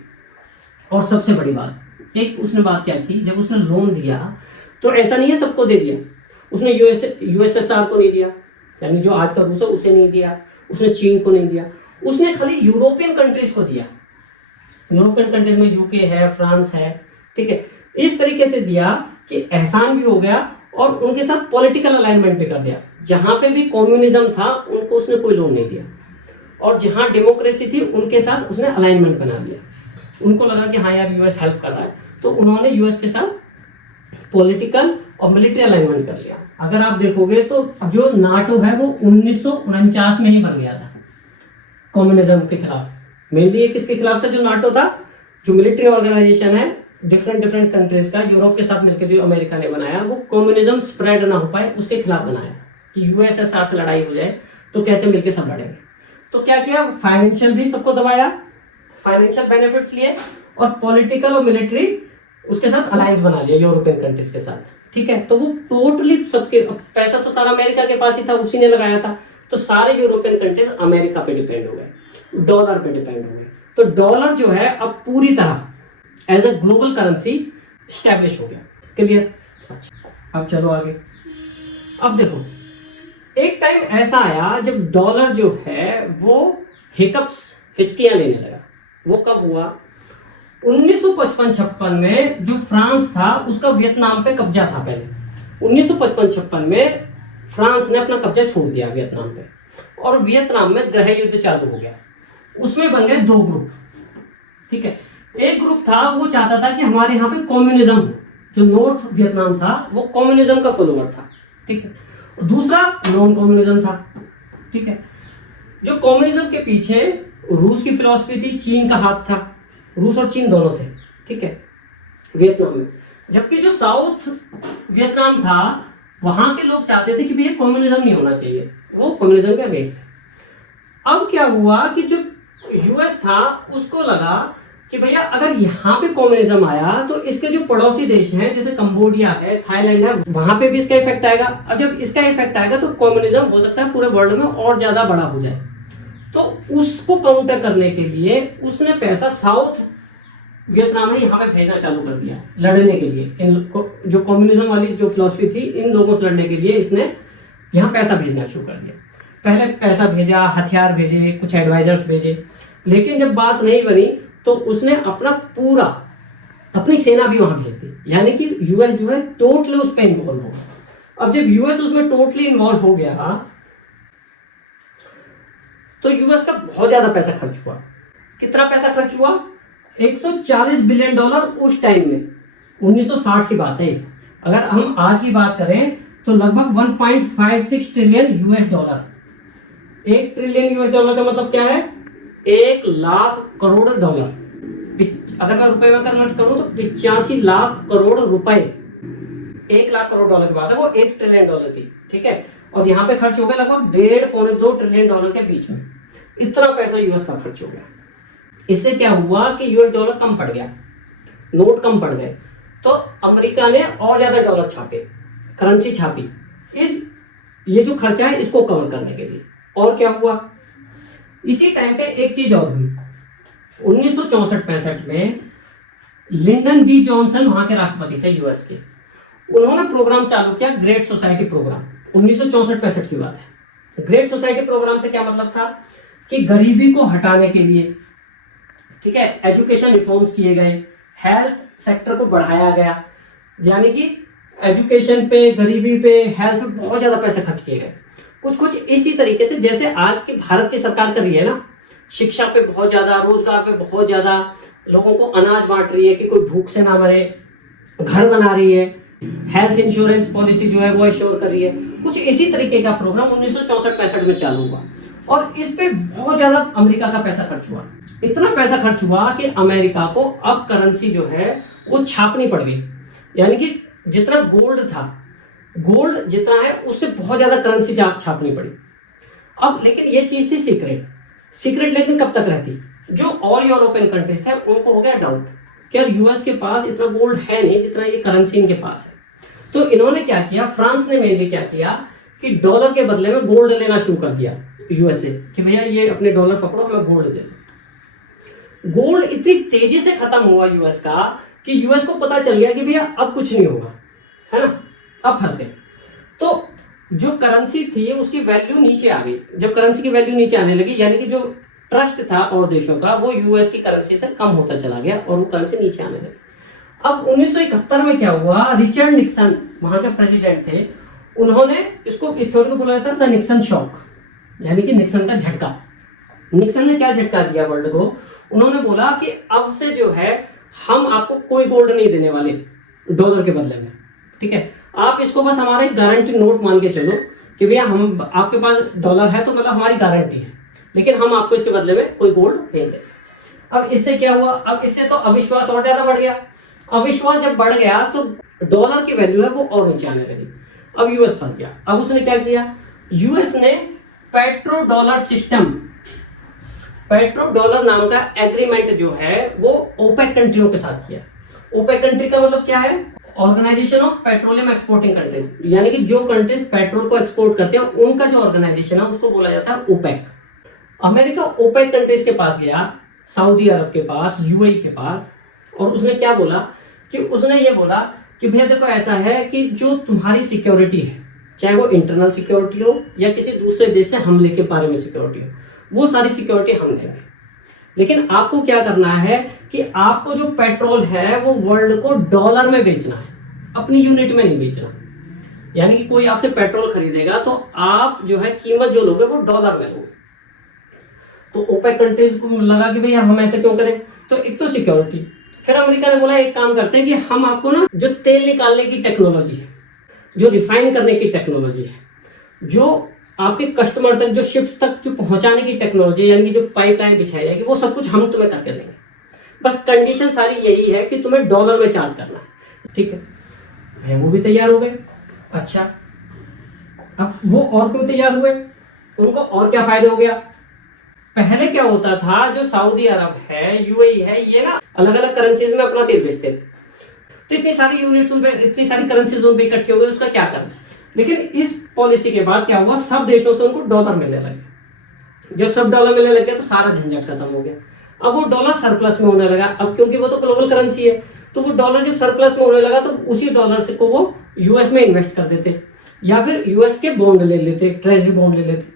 और सबसे बड़ी बात, एक उसने बात क्या की, जब उसने लोन दिया तो ऐसा नहीं है सबको दे दिया, उसने यूएसएसआर को नहीं दिया, यानी जो आज का रूस है उसे नहीं दिया, उसने चीन को नहीं दिया, उसने खाली यूरोपियन कंट्रीज को दिया। यूरोपियन कंट्रीज में यूके है, फ्रांस है। ठीक है, इस तरीके से दिया कि एहसान भी हो गया और उनके साथ पॉलिटिकल अलाइनमेंट भी कर दिया। जहां पे भी कम्युनिज्म था उनको उसने कोई लोन नहीं दिया, और जहां डेमोक्रेसी थी उनके साथ उसने अलाइनमेंट बना दिया। उनको लगा कि हाँ यार यूएस हेल्प कर रहा है, तो उन्होंने यूएस के साथ पॉलिटिकल और मिलिट्री अलाइनमेंट कर लिया। अगर आप देखोगे तो जो नाटो है वो 1949 में ही बन गया था कम्युनिज्म के खिलाफ। मेनली ये किसके खिलाफ था, जो नाटो था, जो मिलिट्री ऑर्गेनाइजेशन है डिफरेंट कंट्रीज का, यूरोप के साथ मिलकर जो अमेरिका ने बनाया, वो कम्युनिज्म स्प्रेड ना हो पाए उसके खिलाफ बनाया कि यूएसएसआर से लड़ाई हो जाए तो कैसे मिलकर सब लड़ेंगे। तो क्या किया, फाइनेंशियल भी सबको दबाया, फाइनेंशियल बेनिफिट्स लिए और पॉलिटिकल और मिलिट्री उसके साथ अलायंस बना लिया यूरोपियन कंट्रीज के साथ, ठीक है। तो वो टोटली सबके, पैसा तो सारा अमेरिका के पास ही था, उसी ने लगाया था, तो सारे यूरोपियन कंट्रीज अमेरिका पे डिपेंड हो गए, डॉलर पे डिपेंड हो गए। तो डॉलर जो है अब पूरी तरह as a global currency establish हो गया। क्लियर? अब चलो आगे। अब देखो, एक टाइम ऐसा आया जब डॉलर जो है वो हिचकियां लेने लगा। वो कब हुआ? 1955-56 में जो फ्रांस था उसका वियतनाम पे कब्जा था। पहले 1955-56 में फ्रांस ने अपना कब्जा छोड़ दिया वियतनाम पे, और वियतनाम में गृह युद्ध चालू हो गया। उसमें बन गए दो ग्रुप, ठीक है। एक ग्रुप था वो चाहता था कि हमारे यहाँ पे कम्युनिज्म हो, जो नॉर्थ वियतनाम था वो कम्युनिज्म का फॉलोअर था, ठीक है। दूसरा नॉन कम्युनिज्म था, ठीक है। जो कम्युनिज्म के पीछे रूस की फिलॉसफी थी, चीन का हाथ था, रूस और चीन दोनों थे, ठीक है, वियतनाम में। जबकि जो साउथ वियतनाम था वहां के लोग चाहते थे कि भैया कम्युनिज्म नहीं होना चाहिए, वो कम्युनिज्म के अगेंस्ट थे। अब क्या हुआ कि जो यूएस था उसको लगा कि भैया अगर यहाँ पे कम्युनिज्म आया तो इसके जो पड़ोसी देश हैं जैसे कंबोडिया है, थाईलैंड है, वहां पे भी इसका इफेक्ट आएगा। अब जब इसका इफेक्ट आएगा तो कम्युनिज्म हो सकता है पूरे वर्ल्ड में और ज्यादा बड़ा हो जाए। तो उसको काउंटर करने के लिए उसने पैसा साउथ वियतनाम में यहाँ पे भेजना चालू कर दिया लड़ने के लिए। इन जो कम्युनिज्म वाली जो फिलॉसफी थी, इन लोगों से लड़ने के लिए इसने यहाँ पैसा भेजना शुरू कर दिया। पहले पैसा भेजा, हथियार भेजे, कुछ एडवाइजर्स भेजे, लेकिन जब बात नहीं बनी तो उसने अपनी सेना भी वहां भेज दी। यानी कि यूएस जो है टोटली उस पर इन्वॉल्व हो गया। अब जब यूएस उसमें टोटली इन्वॉल्व हो गया तो यूएस का बहुत ज्यादा पैसा खर्च हुआ। कितना पैसा खर्च हुआ? 140 बिलियन डॉलर उस टाइम में, 1960 की बात है। अगर हम आज की बात करें तो लगभग 1.56 trillion US dollar. 1 trillion US dollar का मतलब क्या है? 1 लाख करोड़ डॉलर। अगर मैं रुपए में कन्वर्ट करूं तो 85 लाख करोड़ रुपए। 1 लाख करोड़ डॉलर की बात है, वो 1 ट्रिलियन डॉलर की, ठीक है। और यहाँ पे खर्च हो गया लगभग 1.5-2 ट्रिलियन डॉलर के बीच में। इतना पैसा यूएस का खर्च हो गया। इससे क्या हुआ कि यूएस डॉलर कम पड़ गया, नोट कम पड़ गए, तो अमेरिका ने और ज्यादा डॉलर छापे, करेंसी छापी ये जो खर्चा है इसको कवर करने के लिए। और क्या हुआ? इसी टाइम पे एक चीज और हुई। 1964-65 में लिंडन बी जॉनसन वहां के राष्ट्रपति थे यूएस के। उन्होंने प्रोग्राम चालू किया, ग्रेट सोसाइटी प्रोग्राम। 1964-65 की बात है। ग्रेट सोसाइटी प्रोग्राम से क्या मतलब था कि गरीबी को हटाने के लिए, ठीक है, एजुकेशन रिफॉर्म्स किए गए, हेल्थ सेक्टर को बढ़ाया गया। यानी कि एजुकेशन पे, गरीबी पे, हेल्थ पे बहुत ज्यादा पैसे खर्च किए गए। कुछ इसी तरीके से जैसे आज की भारत की सरकार कर रही है ना, शिक्षा पे बहुत ज्यादा, रोजगार पे बहुत ज्यादा, लोगों को अनाज बांट रही है कि कोई भूख से ना मरे, घर बना रही है, हेल्थ इंश्योरेंस पॉलिसी जो है वो एश्योर कर रही है। कुछ इसी तरीके का प्रोग्राम 1964-65 में चालू हुआ और इस पे बहुत ज्यादा अमेरिका का पैसा खर्च हुआ। इतना पैसा खर्च हुआ कि अमेरिका को अब करेंसी जो है वो छापनी पड़ गई। यानी कि जितना गोल्ड जितना है उससे बहुत ज्यादा करेंसी छापनी पड़ी। अब लेकिन ये चीज थी सीक्रेट, लेकिन कब तक रहती? जो और यूरोपियन कंट्रीज थे उनको हो गया डाउट कि यार यूएस के पास इतना गोल्ड है नहीं जितना ये करेंसी इनके पास है। तो इन्होंने क्या किया, फ्रांस ने मेनली क्या किया कि डॉलर के बदले में गोल्ड लेना शुरू कर दिया यूएस से कि भैया ये अपने डॉलर पकड़ो, हमें गोल्ड दे दो। गोल्ड इतनी तेजी से खत्म हुआ यूएस का कि यूएस को पता चल गया कि भैया अब कुछ नहीं होगा, है ना, अब फंस गए। तो जो करेंसी थी उसकी वैल्यू नीचे आ गई। जब करेंसी की वैल्यू नीचे आने लगी, यानी कि जो ट्रस्ट था और देशों का वो यूएस की करेंसी से कम होता चला गया और वो करेंसी नीचे आने लगी। अब 1971 में क्या हुआ, रिचर्ड निक्सन वहां के प्रेसिडेंट थे, उन्होंने इसको इस थ्योरी को बोला जाता है द निक्सन शॉक, यानी कि निक्सन का झटका। निक्सन ने क्या झटका दिया वर्ल्ड को? उन्होंने बोला कि अब से जो है हम आपको कोई गोल्ड नहीं देने वाले डॉलर के बदले में, ठीक है, आप इसको बस हमारा एक गारंटी नोट मान के चलो कि भैया हम आपके पास डॉलर है तो मतलब हमारी गारंटी है, लेकिन हम आपको इसके बदले में कोई गोल्ड नहीं देंगे। अब इससे क्या हुआ? अब इससे तो अविश्वास और ज्यादा बढ़ गया। अविश्वास जब बढ़ गया तो डॉलर की वैल्यू है वो और नीचे आने लगी। अब यूएस फंस गया। अब उसने क्या किया, यूएस ने पेट्रो पेट्रो डॉलर नाम का एग्रीमेंट जो है वो ओपेक कंट्रियों के साथ किया। ओपेक कंट्री का मतलब क्या है? Organization of petroleum exporting countries, यानी कि जो कंट्रीज पेट्रोल को एक्सपोर्ट करते हैं उनका जो ऑर्गेनाइजेशन है उसको बोला जाता है ओपेक। अमेरिका ओपेक कंट्रीज के पास गया, सऊदी अरब के पास, यूएई के पास, और उसने क्या बोला कि उसने ये बोला कि भैया देखो ऐसा है कि जो तुम्हारी सिक्योरिटी है, चाहे वो इंटरनल सिक्योरिटी हो या किसी दूसरे देश से हमले के बारे में सिक्योरिटी हो, वो सारी सिक्योरिटी हम देंगे, लेकिन आपको क्या करना है कि आपको जो पेट्रोल है वो वर्ल्ड को डॉलर में बेचना है, अपनी यूनिट में नहीं बेचना। यानी कि कोई आपसे पेट्रोल खरीदेगा तो आप जो है कीमत जो लोगे वो डॉलर में लोगे। तो ओपेक कंट्रीज को लगा कि भैया हम ऐसे क्यों करें, तो एक तो सिक्योरिटी। फिर अमेरिका ने बोला एक काम करते हैं कि हम आपको ना जो तेल निकालने की टेक्नोलॉजी है, जो रिफाइन करने की टेक्नोलॉजी है, जो आपके कस्टमर तक, जो शिप्स तक जो पहुंचाने की टेक्नोलॉजी, यानी कि जो पाइपलाइन बिछाई जाएगी, वो सब कुछ हम तुम्हें करके देंगे। बस कंडीशन सारी यही है कि तुम्हें डॉलर में चार्ज करना है। ठीक है, वो भी तैयार हो गए। अच्छा, अब वो और क्यों तैयार हुए, उनको और क्या फायदा हो गया? पहले क्या होता था, जो सऊदी अरब है, यूएई है, ये ना अलग अलग करेंसीज में अपना तेल बेचते थे, तो इतनी सारी यूनिट्स उन पे, इतनी सारी करेंसीज उन पे इकट्ठी हो गई, उसका क्या करना। लेकिन इस पॉलिसी के बाद क्या हुआ, सब देशों से उनको डॉलर मिलने लगे। जब सब डॉलर मिलने लगे तो सारा झंझट खत्म हो गया। अब वो डॉलर सरप्लस में होने लगा, अब क्योंकि वो तो ग्लोबल करेंसी है, तो वो डॉलर जब सरप्लस में होने लगा तो उसी डॉलर से को वो यूएस में इन्वेस्ट कर देते या फिर यूएस के बॉन्ड ले लेते, ट्रेजरी बॉन्ड ले लेते।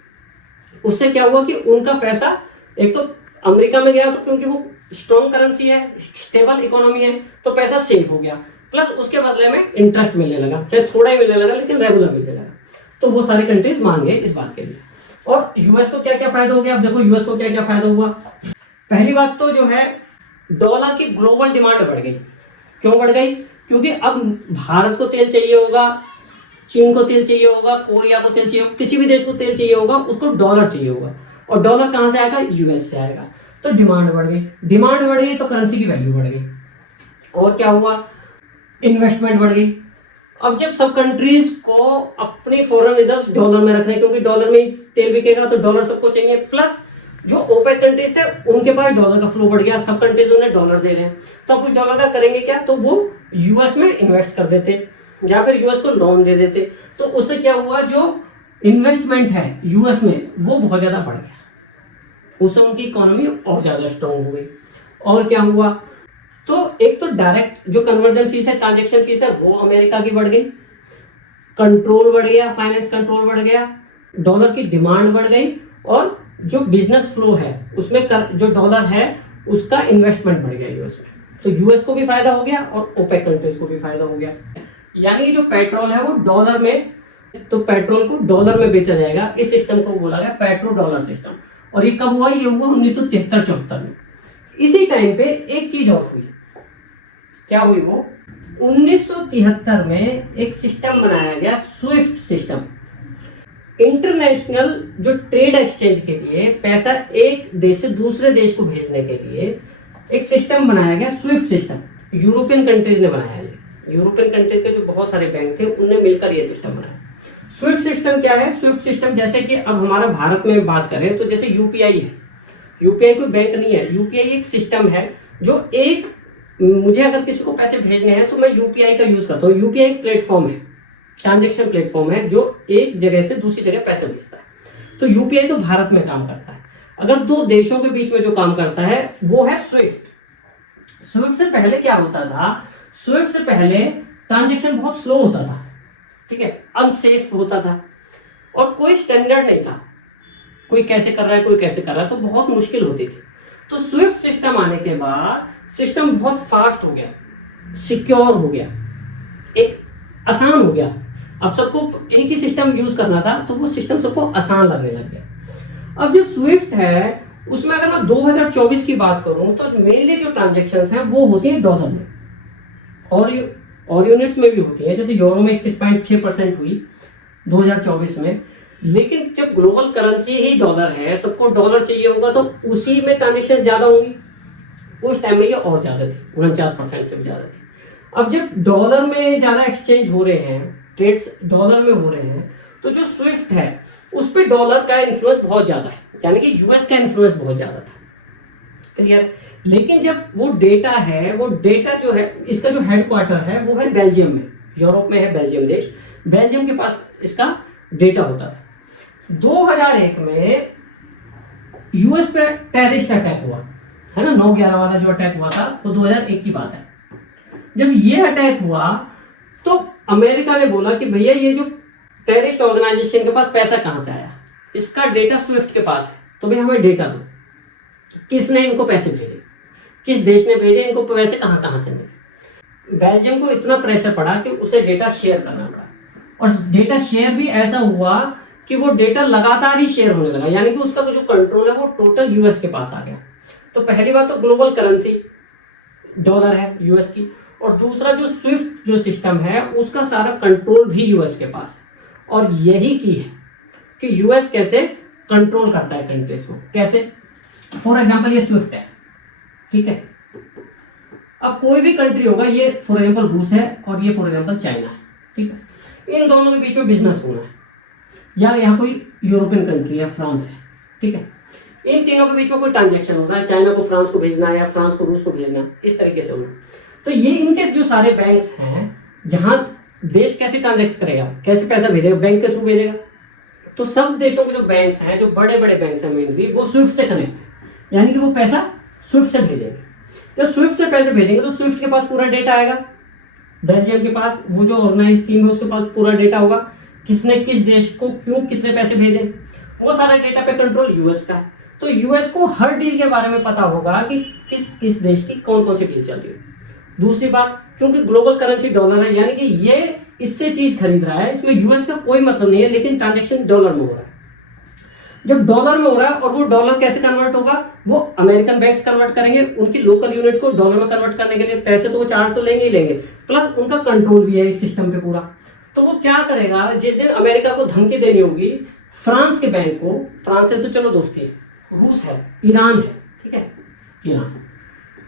उससे क्या हुआ कि उनका पैसा एक तो अमेरिका में गया, तो क्योंकि वो स्ट्रॉन्ग करेंसी है, स्टेबल इकोनॉमी है, तो पैसा सेव हो गया, प्लस उसके बदले में इंटरेस्ट मिलने लगा, चाहे थोड़ा ही मिलने लगा लेकिन रेगुलर मिलने लगा। तो वो सारी कंट्रीज मान गए इस बात के लिए। और यूएस को क्या क्या फायदा हो गया, अब देखो यूएस को क्या क्या फायदा हुआ। पहली बात तो जो है, डॉलर की ग्लोबल डिमांड बढ़ गई। क्यों बढ़ गई? क्योंकि अब भारत को तेल चाहिए होगा, चीन को तेल चाहिए होगा, कोरिया को तेल चाहिए होगा, किसी भी देश को तेल चाहिए होगा, उसको डॉलर चाहिए होगा, और डॉलर कहां से आएगा? यूएस से आएगा। तो डिमांड बढ़ गई, डिमांड बढ़ गई तो करेंसी की वैल्यू बढ़ गई। और क्या हुआ? इन्वेस्टमेंट बढ़ गई। अब जब सब कंट्रीज को अपनी फॉरेन रिजर्व्स डॉलर में रखने, क्योंकि डॉलर में ही तेल बिकेगा तो डॉलर सबको चाहिए, प्लस जो ओपेक कंट्रीज थे उनके पास डॉलर का फ्लो बढ़ गया, सब कंट्रीज उन्हें डॉलर दे रहे हैं, तो अब उस डॉलर का करेंगे क्या, तो वो यूएस में इन्वेस्ट कर देते या फिर यूएस को लोन दे देते। तो उससे क्या हुआ, जो इन्वेस्टमेंट है यूएस में वो बहुत ज्यादा बढ़ गया, उससे उनकी इकोनॉमी और ज्यादा स्ट्रॉन्ग हो गई। और क्या हुआ, तो एक तो डायरेक्ट जो कन्वर्जन फीस है, ट्रांजैक्शन फीस है, वो अमेरिका की बढ़ गई, कंट्रोल बढ़ गया, फाइनेंस कंट्रोल बढ़ गया, डॉलर की डिमांड बढ़ गई, और जो बिजनेस फ्लो है उसमें जो डॉलर है उसका इन्वेस्टमेंट बढ़ गया यूएस में। तो यूएस को भी फायदा हो गया और ओपेक कंट्रीज को भी फायदा हो गया। यानी कि जो पेट्रोल है वो डॉलर में, तो पेट्रोल को डॉलर में बेचा जाएगा। इस सिस्टम को बोला गया पेट्रो डॉलर सिस्टम। और ये कब हुआ? ये हुआ 1973-74 में। इसी टाइम पे एक चीज और हुई। क्या हुई वो? 1973 में एक सिस्टम बनाया गया, स्विफ्ट सिस्टम। इंटरनेशनल जो ट्रेड एक्सचेंज के लिए, पैसा एक देश से दूसरे देश को भेजने के लिए एक सिस्टम बनाया गया, स्विफ्ट सिस्टम। यूरोपियन कंट्रीज ने बनाया है। यूरोपियन कंट्रीज के जो बहुत सारे बैंक थे उनने मिलकर ये सिस्टम बनाया। स्विफ्ट सिस्टम क्या है? स्विफ्ट सिस्टम जैसे कि अब हमारा भारत में बात करें तो जैसे यूपीआई है। यूपीआई कोई बैंक नहीं है, यूपीआई एक सिस्टम है जो एक, मुझे अगर किसी को पैसे भेजने हैं तो मैं यूपीआई का यूज करता हूँ। यूपीआई एक प्लेटफॉर्म है, ट्रांजैक्शन प्लेटफॉर्म है जो एक जगह से दूसरी जगह पैसे भेजता है। तो यूपीआई तो भारत में काम करता है। अगर दो देशों के बीच में जो काम करता है वो है स्विफ्ट। स्विफ्ट से पहले क्या होता था? स्विफ्ट से पहले ट्रांजैक्शन बहुत स्लो होता था, ठीक है, अनसेफ होता था, और कोई स्टैंडर्ड नहीं था, कोई कैसे कर रहा है कोई कैसे कर रहा है, तो बहुत मुश्किल होती थी। तो स्विफ्ट सिस्टम आने के बाद सिस्टम बहुत फास्ट हो गया, सिक्योर हो गया, एक आसान हो गया। अब सबको एक ही सिस्टम यूज करना था तो वो सिस्टम सबको आसान लगने लग गया। अब जो स्विफ्ट है उसमें अगर मैं 2024 की बात करूं तो मेनली जो ट्रांजैक्शंस हैं वो होती है डॉलर में, और यूनिट्स में भी होती है। जैसे यूरो में 21.6% हुई 2024 में, लेकिन जब ग्लोबल करेंसी ही डॉलर है, सबको डॉलर चाहिए होगा, तो उसी में ट्रांजैक्शन ज्यादा होंगी। उस टाइम में ये और ज्यादा थी, 49% से भी ज्यादा थी। अब जब डॉलर में ज्यादा एक्सचेंज हो रहे हैं, ट्रेड्स डॉलर में हो रहे हैं, तो जो स्विफ्ट है उस पर डॉलर का इन्फ्लुएंस बहुत ज्यादा है, यानी कि यूएस का इन्फ्लुएंस बहुत ज्यादा था। क्लियर। लेकिन जब वो डेटा है, वो डेटा जो है, इसका जो हेडक्वार्टर है वो है बेल्जियम में, यूरोप में है बेल्जियम देश। बेल्जियम के पास इसका डेटा होता था। 2001 में यूएस पे टेररिस्ट अटैक हुआ है ना, 9/11 वाला जो अटैक हुआ था वो 2001 की बात है। जब ये अटैक हुआ तो अमेरिका ने बोला कि भैया ये जो टेररिस्ट ऑर्गेनाइजेशन के पास पैसा कहां से आया, इसका डेटा स्विफ्ट के पास है, तो भाई हमें डेटा दो, किसने इनको पैसे भेजे, किस देश ने भेजे, इनको पैसे कहां कहां से मिले। बेल्जियम को इतना प्रेशर पड़ा कि उसे डेटा शेयर करना पड़ा, और डेटा शेयर भी ऐसा हुआ कि वो डेटा लगातार ही शेयर होने लगा, यानी कि उसका जो कंट्रोल है वो टोटल यूएस के पास आ गया। तो पहली बात तो ग्लोबल करेंसी डॉलर है यूएस की, और दूसरा जो स्विफ्ट जो सिस्टम है उसका सारा कंट्रोल भी यूएस के पास है। और यही की है कि यूएस कैसे कंट्रोल करता है कंट्रीज को, कैसे। फॉर एग्जांपल ये स्विफ्ट है, ठीक है। अब कोई भी कंट्री होगा, ये फॉर एग्जांपल रूस है और ये फॉर एग्जांपल चाइना है, ठीक है। इन दोनों के बीच में बिजनेस होना है, या यहाँ कोई यूरोपियन कंट्री है, फ्रांस है, ठीक है। इन तीनों के बीच में कोई ट्रांजेक्शन होता है, चाइना को फ्रांस को भेजना है या फ्रांस को रूस को भेजना है, इस तरीके से होना। तो ये इनके जो सारे बैंक्स हैं, जहां देश कैसे ट्रांजेक्ट करेगा, कैसे पैसा भेजेगा, बैंक के थ्रू भेजेगा। तो सब देशों के जो बैंक्स हैं, जो बड़े बड़े बैंक्स हैं मेनली, वो स्विफ्ट से कनेक्ट, यानी कि वो पैसा स्विफ्ट से भेजेंगे। जब स्विफ्ट से पैसे भेजेंगे तो स्विफ्ट के पास पूरा डेटा आएगा, बेल्जियम के पास वो जो ऑर्गेनाइज टीम है उसके पास पूरा डेटा होगा, किसने किस देश को क्यों कितने पैसे भेजे, वो सारा डेटा पे कंट्रोल यूएस का है। तो यूएस को हर डील के बारे में पता होगा कि किस किस देश की कौन कौन सी डील चल रही है। दूसरी बात, क्योंकि ग्लोबल करेंसी डॉलर है, यानी कि ये इससे चीज खरीद रहा है, इसमें यूएस का कोई मतलब नहीं है, लेकिन ट्रांजेक्शन डॉलर में हो रहा है। जब डॉलर में हो रहा है, और वो डॉलर कैसे कन्वर्ट होगा, वो अमेरिकन बैंक्स कन्वर्ट करेंगे, उनकी लोकल यूनिट को डॉलर में कन्वर्ट करने के लिए पैसे तो वो चार्ज तो लेंगे ही लेंगे, प्लस उनका कंट्रोल भी है इस सिस्टम पे पूरा। तो वो क्या करेगा, जिस दिन अमेरिका को धमकी देनी होगी फ्रांस के बैंक को, फ्रांस से तो चलो दोस्ती है, रूस है, ईरान है, ठीक है, ईरान,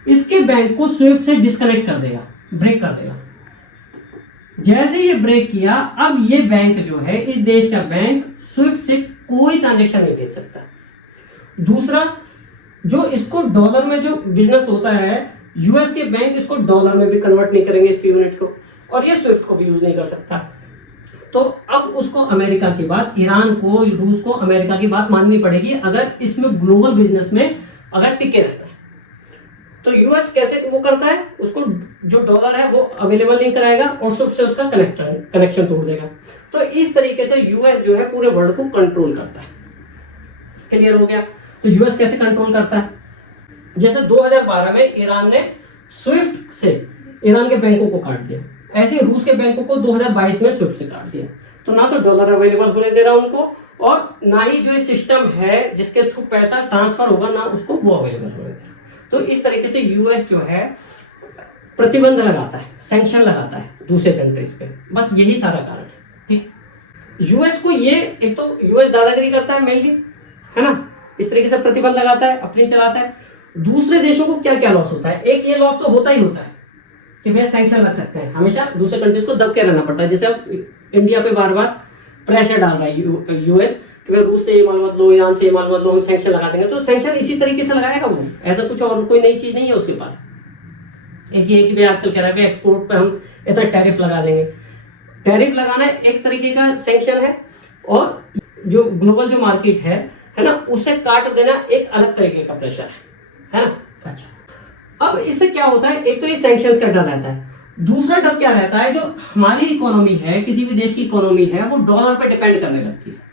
इसके बैंक को स्विफ्ट से डिस्कनेक्ट कर देगा, ब्रेक कर देगा। जैसे ये ब्रेक किया, अब ये बैंक जो है, इस देश का बैंक स्विफ्ट से कोई ट्रांजेक्शन नहीं भेज सकता। दूसरा, जो इसको डॉलर में जो बिजनेस होता है, यूएस के बैंक इसको डॉलर में भी कन्वर्ट नहीं करेंगे इसकी यूनिट को, और ये स्विफ्ट को भी यूज नहीं कर सकता। तो अब उसको अमेरिका की बात, ईरान को, रूस को अमेरिका की बात माननी पड़ेगी अगर इसमें ग्लोबल बिजनेस में अगर टिके रहना है। तो यूएस कैसे वो करता है, उसको जो डॉलर है वो अवेलेबल नहीं कराएगा और स्विफ्ट से उसका कनेक्शन तोड़ देगा। तो इस तरीके से यूएस जो है पूरे वर्ल्ड को कंट्रोल करता है। क्लियर हो गया। तो यूएस कैसे कंट्रोल करता है, जैसे 2012 में ईरान ने स्विफ्ट से ईरान के बैंकों को काट दिया, ऐसे रूस के बैंकों को 2022 में स्विफ्ट से काट दिया। तो ना तो डॉलर अवेलेबल होने दे रहा उनको, और ना ही जो सिस्टम है जिसके थ्रू पैसा ट्रांसफर होगा, ना उसको वो अवेलेबल होने दे रहा। तो इस तरीके से यूएस जो है प्रतिबंध लगाता है, सैंक्शन लगाता है दूसरे कंट्रीज पे, बस यही सारा कारण है, ठीक। यूएस को ये, एक तो यूएस दादागिरी करता है मेनली, है ना, इस तरीके से प्रतिबंध लगाता है, अपनी चलाता है। दूसरे देशों को क्या क्या लॉस होता है, एक ये लॉस तो होता ही होता है कि भैया सैंक्शन लग सकते हैं, हमेशा दूसरे कंट्रीज को दब के रहना पड़ता है। जैसे अब इंडिया पे बार बार प्रेशर डाल रहा है यूएस कि भाई रूस से ये माल मत लो, ईरान से ये माल मत लो, हम सैंक्शन लगा देंगे। तो सैंक्शन इसी तरीके से लगाएगा वो, ऐसा कुछ और कोई नई चीज नहीं है उसके पास। एक ये कि भाई आजकल कह रहा है कि एक्सपोर्ट पे हम इतना टैरिफ लगा देंगे। टैरिफ लगाना एक तरीके का सैंक्शन है, और जो ग्लोबल जो मार्केट है ना, उससे काट देना एक अलग तरीके का प्रेशर है ना। अच्छा, अब इससे क्या होता है, एक तो ये सैंक्शंस का डर रहता है, दूसरा डर क्या रहता है, जो हमारी इकोनॉमी है, किसी भी देश की इकोनॉमी है, वो डॉलर पे डिपेंड करने लगती है।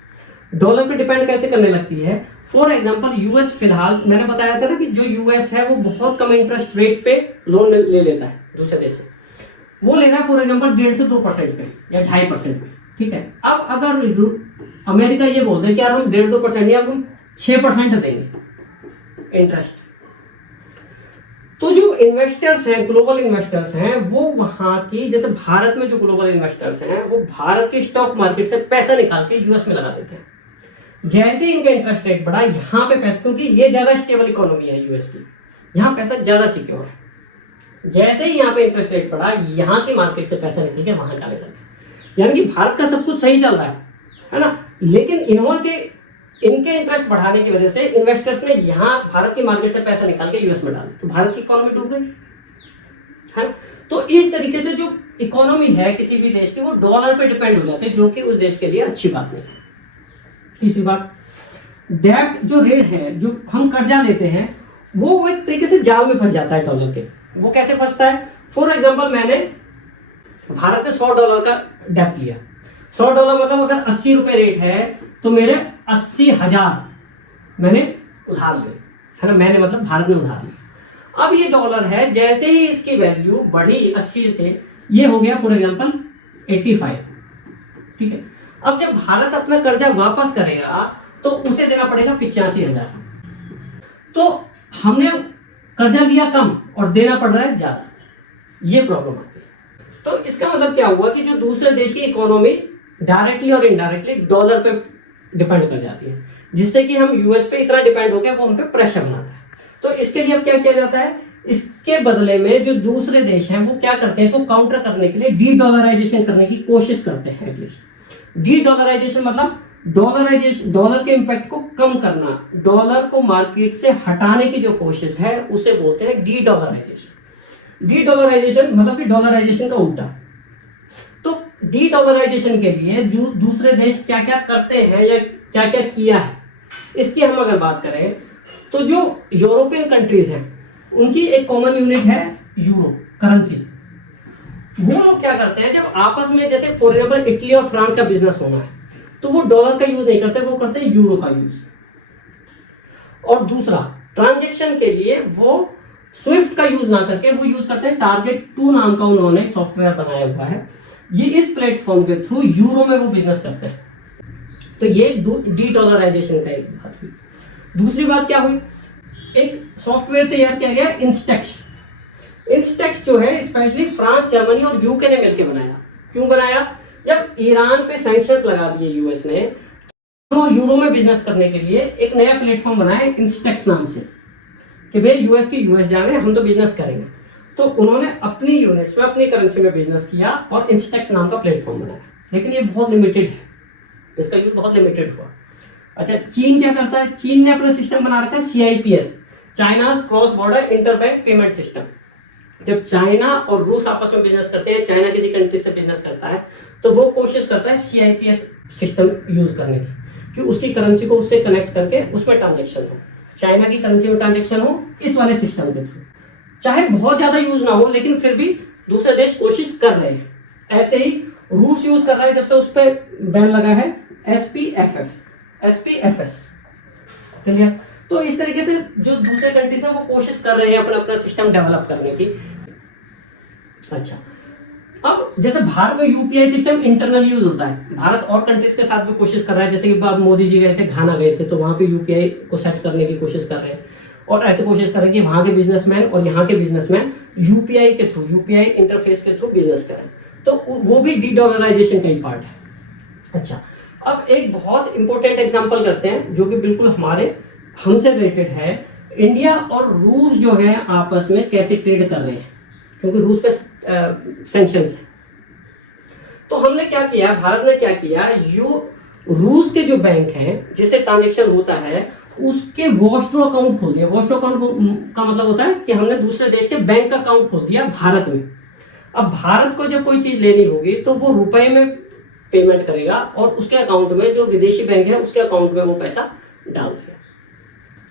डॉलर पे डिपेंड कैसे करने लगती है, फॉर एग्जांपल यूएस, फिलहाल मैंने बताया था ना कि जो यूएस है वो बहुत कम इंटरेस्ट रेट पे लोन ले लेता है दूसरे देश से। वो ले रहा है फॉर एग्जांपल 1.5 से 2% पे या 2.5% पे, ठीक है। अब अगर अमेरिका ये बोल दे कि यार हम 1.5-2% या हम 6% देंगे इंटरेस्ट, तो जो इन्वेस्टर्स हैं, ग्लोबल इन्वेस्टर्स हैं, वो वहां की, जैसे भारत में जो ग्लोबल इन्वेस्टर्स हैं, वो भारत के स्टॉक मार्केट से पैसा निकाल के यूएस में लगा देते हैं। जैसे ही इनका इंटरेस्ट रेट बढ़ा, यहाँ पे पैसा, क्योंकि ये ज्यादा स्टेबल इकोनॉमी है यूएस की, यहाँ पैसा ज्यादा सिक्योर है, जैसे ही यहाँ पे इंटरेस्ट रेट बढ़ा, यहाँ की मार्केट से पैसा निकल के वहां जाने लगा। यानी कि भारत का सब कुछ सही चल रहा है ना, लेकिन इन्होंने इनके इंटरेस्ट बढ़ाने की वजह से इन्वेस्टर्स ने यहाँ भारत की मार्केट से पैसा निकाल के यूएस में डाला, तो भारत की इकोनॉमी डूब गई है। तो इस तरीके से जो इकोनॉमी है किसी भी देश की वो डॉलर पे डिपेंड हो जाते हैं, जो कि उस देश के लिए अच्छी बात नहीं है। तीसरी बात, डेब्ट जो ऋण है, जो हम कर्जा लेते हैं, वो एक तरीके से जाल में फंस जाता है डॉलर के। वो कैसे फंसता है? फॉर एग्जाम्पल, मैंने भारत में $100 का डेब्ट लिया। $100 मतलब अगर 80 रुपए रेट है तो मेरे 80,000 मैंने उधार लिए, है ना। मैंने मतलब भारत ने उधार लिया। अब ये डॉलर है, जैसे ही इसकी वैल्यू बढ़ी 80 से, ये हो गया फॉर एग्जाम्पल 85, ठीक है। अब जब भारत अपना कर्जा वापस करेगा तो उसे देना पड़ेगा 85,000। तो हमने कर्जा लिया कम और देना पड़ रहा है ज्यादा, ये प्रॉब्लम आती है। तो इसका मतलब क्या हुआ कि जो दूसरे देश की इकोनॉमी डायरेक्टली और इनडायरेक्टली डॉलर पे डिपेंड कर जाती है, जिससे कि हम यूएस पे इतना डिपेंड हो गया, वो हम पे प्रेशर बनाता है। तो इसके लिए अब क्या किया जाता है? इसके बदले में जो दूसरे देश हैं वो क्या करते हैं, इसको काउंटर करने के लिए डी डॉलराइजेशन करने की कोशिश करते हैं। एटलीस्ट डी डॉलराइजेशन मतलब डॉलर के इंपैक्ट को कम करना, डॉलर को मार्केट से हटाने की जो कोशिश है उसे बोलते हैं डी डॉलराइजेशन। डी डॉलराइजेशन मतलब कि डॉलराइजेशन का उल्टा। तो डी डॉलराइजेशन के लिए जो दूसरे देश क्या क्या करते हैं या क्या क्या किया है, इसकी हम अगर बात करें तो जो यूरोपियन कंट्रीज हैं उनकी एक कॉमन यूनिट है यूरो करेंसी। वो लोग क्या करते हैं, जब आपस में जैसे फॉर एग्जांपल इटली और फ्रांस का बिजनेस होना है तो वो डॉलर का यूज नहीं करते, वो करते हैं यूरो का यूज। और दूसरा, ट्रांजैक्शन के लिए वो स्विफ्ट का यूज ना करके वो यूज करते हैं टारगेट 2 नाम का, उन्होंने सॉफ्टवेयर बनाया हुआ है। ये इस प्लेटफॉर्म के थ्रू यूरो में वो बिजनेस करते हैं। तो ये डी डॉलराइजेशन का एक बात हुई। दूसरी बात क्या हुई, एक सॉफ्टवेयर तैयार किया गया इंस्टेक्स। इंस्टेक्स जो है स्पेशली फ्रांस, जर्मनी और यूके ने मिलकर बनाया। क्यों बनाया? जब ईरान पे सैंक्शंस लगा दिए यूएस ने, और यूरो में बिजनेस करने के लिए एक नया प्लेटफॉर्म बनाया इंस्टेक्स नाम से, कि भाई यूएस की यूएस जाने, हम तो बिजनेस करेंगे। तो उन्होंने अपनी यूनिट्स में अपनी करेंसी में बिजनेस किया और इंस्टेक्स नाम का प्लेटफॉर्म बनाया। लेकिन ये बहुत लिमिटेड है, इसका यूज बहुत लिमिटेड हुआ। अच्छा, चीन क्या करता है? चीन ने अपना सिस्टम बना रखा है CIPS, China's cross border interbank payment system. जब चाइना और रूस आपस में बिजनेस करते हैं, चाइना किसी कंट्री से बिजनेस करता है तो वो कोशिश करता है CIPS सिस्टम यूज करने की, कि उसकी करेंसी को उससे कनेक्ट करके उसमें ट्रांजैक्शन हो, चाइना की करेंसी में ट्रांजैक्शन हो इस वाले सिस्टम के थ्रू। चाहे बहुत ज्यादा यूज ना हो, लेकिन फिर भी दूसरे देश कोशिश कर रहे हैं। ऐसे ही रूस यूज कर रहा है, जब से उस पर बैन लगा है SPFS। क्लियर? तो इस तरीके से जो दूसरे कंट्रीज है वो कोशिश कर रहे हैं अपना अपना सिस्टम डेवलप करने की। अच्छा, अब जैसे भारत में UPI सिस्टम इंटरनल यूज होता है, भारत और कंट्रीज के साथ भी कोशिश कर रहा है। जैसे कि मोदी जी गए थे, घाना गए थे, तो वहां पे UPI को सेट करने की कोशिश कर रहे हैं, और ऐसे कोशिश कर रहे हैं कि वहां के बिजनेसमैन और यहाँ के बिजनेसमैन UPI के थ्रू, UPI इंटरफेस के थ्रू बिजनेस करें। तो वो भी डी डॉलराइजेशन का ही पार्ट है। अच्छा, अब एक बहुत इंपॉर्टेंट एग्जांपल करते हैं जो कि बिल्कुल हमसे रिलेटेड है। इंडिया और रूस जो है आपस में कैसे ट्रेड कर रहे हैं, क्योंकि रूस पे सैंक्शंस है। तो हमने क्या किया, भारत ने क्या किया, रूस के जो बैंक हैं जिससे ट्रांजैक्शन होता है उसके वॉस्ट्रो अकाउंट खोल दिया। वॉस्ट्रो अकाउंट का मतलब होता है कि हमने दूसरे देश के बैंक का अकाउंट खोल दिया भारत में। अब भारत को जब कोई चीज लेनी होगी तो वो रुपए में पेमेंट करेगा और उसके अकाउंट में, जो विदेशी बैंक है उसके अकाउंट में वो पैसा डाल देगा,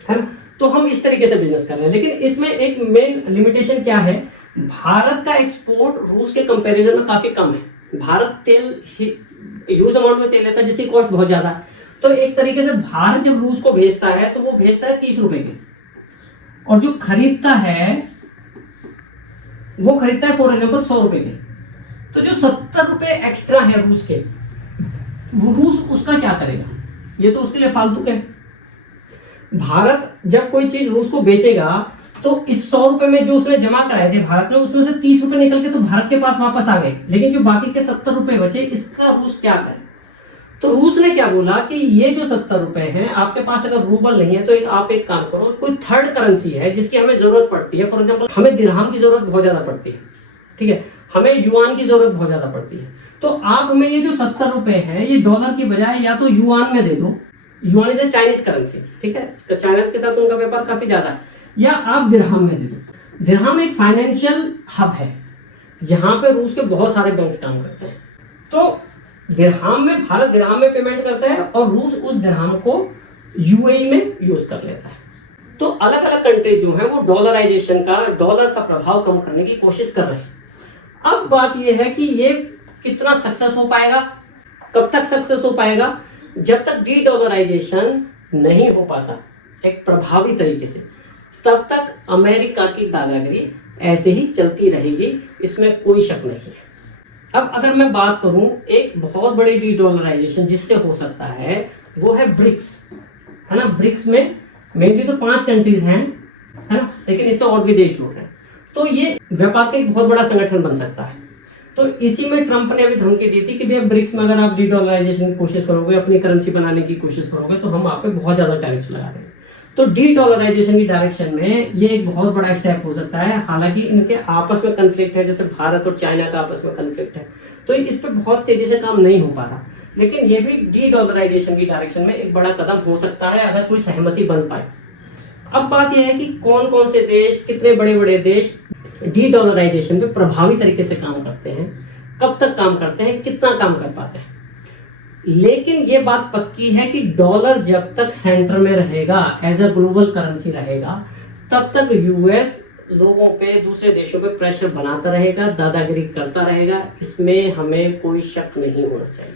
है ना। तो हम इस तरीके से बिजनेस कर रहे हैं। लेकिन इसमें एक मेन लिमिटेशन क्या है, भारत का एक्सपोर्ट रूस के कंपैरिजन में काफी कम है। भारत तेल ह्यूज अमाउंट में तेल लेता है जिसकी कॉस्ट बहुत ज्यादा है। तो एक तरीके से भारत जब रूस को भेजता है तो वो भेजता है 30 रुपए के, और जो खरीदता है वो खरीदता है फॉर एग्जाम्पल 100 रुपए के। तो जो 70 रुपए एक्स्ट्रा है रूस के, वो रूस उसका क्या करेगा? ये तो उसके लिए फालतू के। भारत जब कोई चीज रूस को बेचेगा तो इस 100 रुपए में जो उसने जमा कराए थे भारत में, उसमें से 30 रुपए निकल के तो भारत के पास वापस आ गए, लेकिन जो बाकी के 70 रुपए बचे इसका रूस क्या करे? तो रूस ने क्या बोला कि ये जो 70 रुपए हैं, आपके पास अगर रूबल नहीं है तो आप एक काम करो, कोई थर्ड करेंसी है जिसकी हमें जरूरत पड़ती है। फॉर एग्जाम्पल हमें दिरहम की जरूरत बहुत ज्यादा पड़ती है, ठीक है, हमें युआन की जरूरत बहुत ज्यादा पड़ती है। तो आप हमें ये जो 70 रुपए हैं ये डॉलर की बजाय या तो युआन में दे दो, युआन इज चाइनीज करेंसी, ठीक है, तो चाइना के साथ उनका व्यापार काफी ज्यादा है। या आप दिरहम में दे दो। दिरहम एक फाइनेंशियल हब है, यहाँ पे रूस के बहुत सारे बैंक्स काम करते हैं। तो दिरहम में, भारत दिरहम में पेमेंट करता है और रूस उस दिरहम को यूएई में यूज कर लेता है। तो अलग अलग कंट्रीज जो है वो डॉलराइजेशन का, डॉलर का प्रभाव कम करने की कोशिश कर रहे हैं। अब बात यह है कि ये कितना सक्सेस हो पाएगा, कब तक सक्सेस हो पाएगा? जब तक डी डॉलराइजेशन नहीं हो पाता एक प्रभावी तरीके से, तब तक अमेरिका की दादागिरी ऐसे ही चलती रहेगी, इसमें कोई शक नहीं है। अब अगर मैं बात करूं एक बहुत बड़ी डी डॉलराइजेशन जिससे हो सकता है, वो है ब्रिक्स, है ना। ब्रिक्स में मेनली तो 5 कंट्रीज हैं, है ना, लेकिन इससे और भी देश जुड़ रहे हैं। तो ये व्यापार का एक बहुत बड़ा संगठन बन सकता है। तो इसी में ट्रंप ने अभी धमकी दी थी कि भैया ब्रिक्स में अगर आप डी डॉलराइजेशन की कोशिश करोगे, अपनी करेंसी बनाने की कोशिश करोगे, तो हम आप पे बहुत ज्यादा टैरिफ्स लगा देंगे। तो डी डॉलराइजेशन की डायरेक्शन में ये एक बहुत बड़ा स्टेप हो सकता है। हालांकि इनके आपस में कन्फ्लिक्ट है, जैसे भारत और चाइना का आपस में कन्फ्लिक्ट है, तो इस पर बहुत तेजी से काम नहीं हो पा रहा। लेकिन ये भी डी डॉलराइजेशन की डायरेक्शन में एक बड़ा कदम हो सकता है अगर कोई सहमति बन पाए। अब बात यह है कि कौन कौन से देश, कितने बड़े बड़े देश डी डॉलराइजेशन पे प्रभावी तरीके से काम करते हैं, कब तक काम करते हैं, कितना काम कर पाते हैं। लेकिन ये बात पक्की है कि डॉलर जब तक सेंटर में रहेगा, एज अ ग्लोबल करेंसी रहेगा, तब तक यूएस लोगों पे, दूसरे देशों पे प्रेशर बनाता रहेगा, दादागिरी करता रहेगा। इसमें हमें कोई शक नहीं होना चाहिए।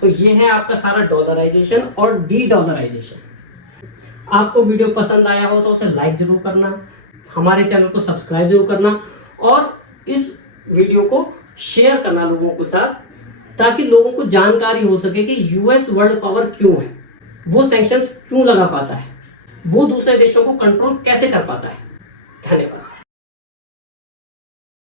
तो ये है आपका सारा डॉलराइजेशन और डी डॉलराइजेशन। आपको वीडियो पसंद आया हो तो उसे लाइक जरूर करना, हमारे चैनल को सब्सक्राइब जरूर करना और इस वीडियो को शेयर करना लोगों के साथ, ताकि लोगों को जानकारी हो सके कि यूएस वर्ल्ड पावर क्यों है, वो सैंक्शंस क्यों लगा पाता है, वो दूसरे देशों को कंट्रोल कैसे कर पाता है। धन्यवाद।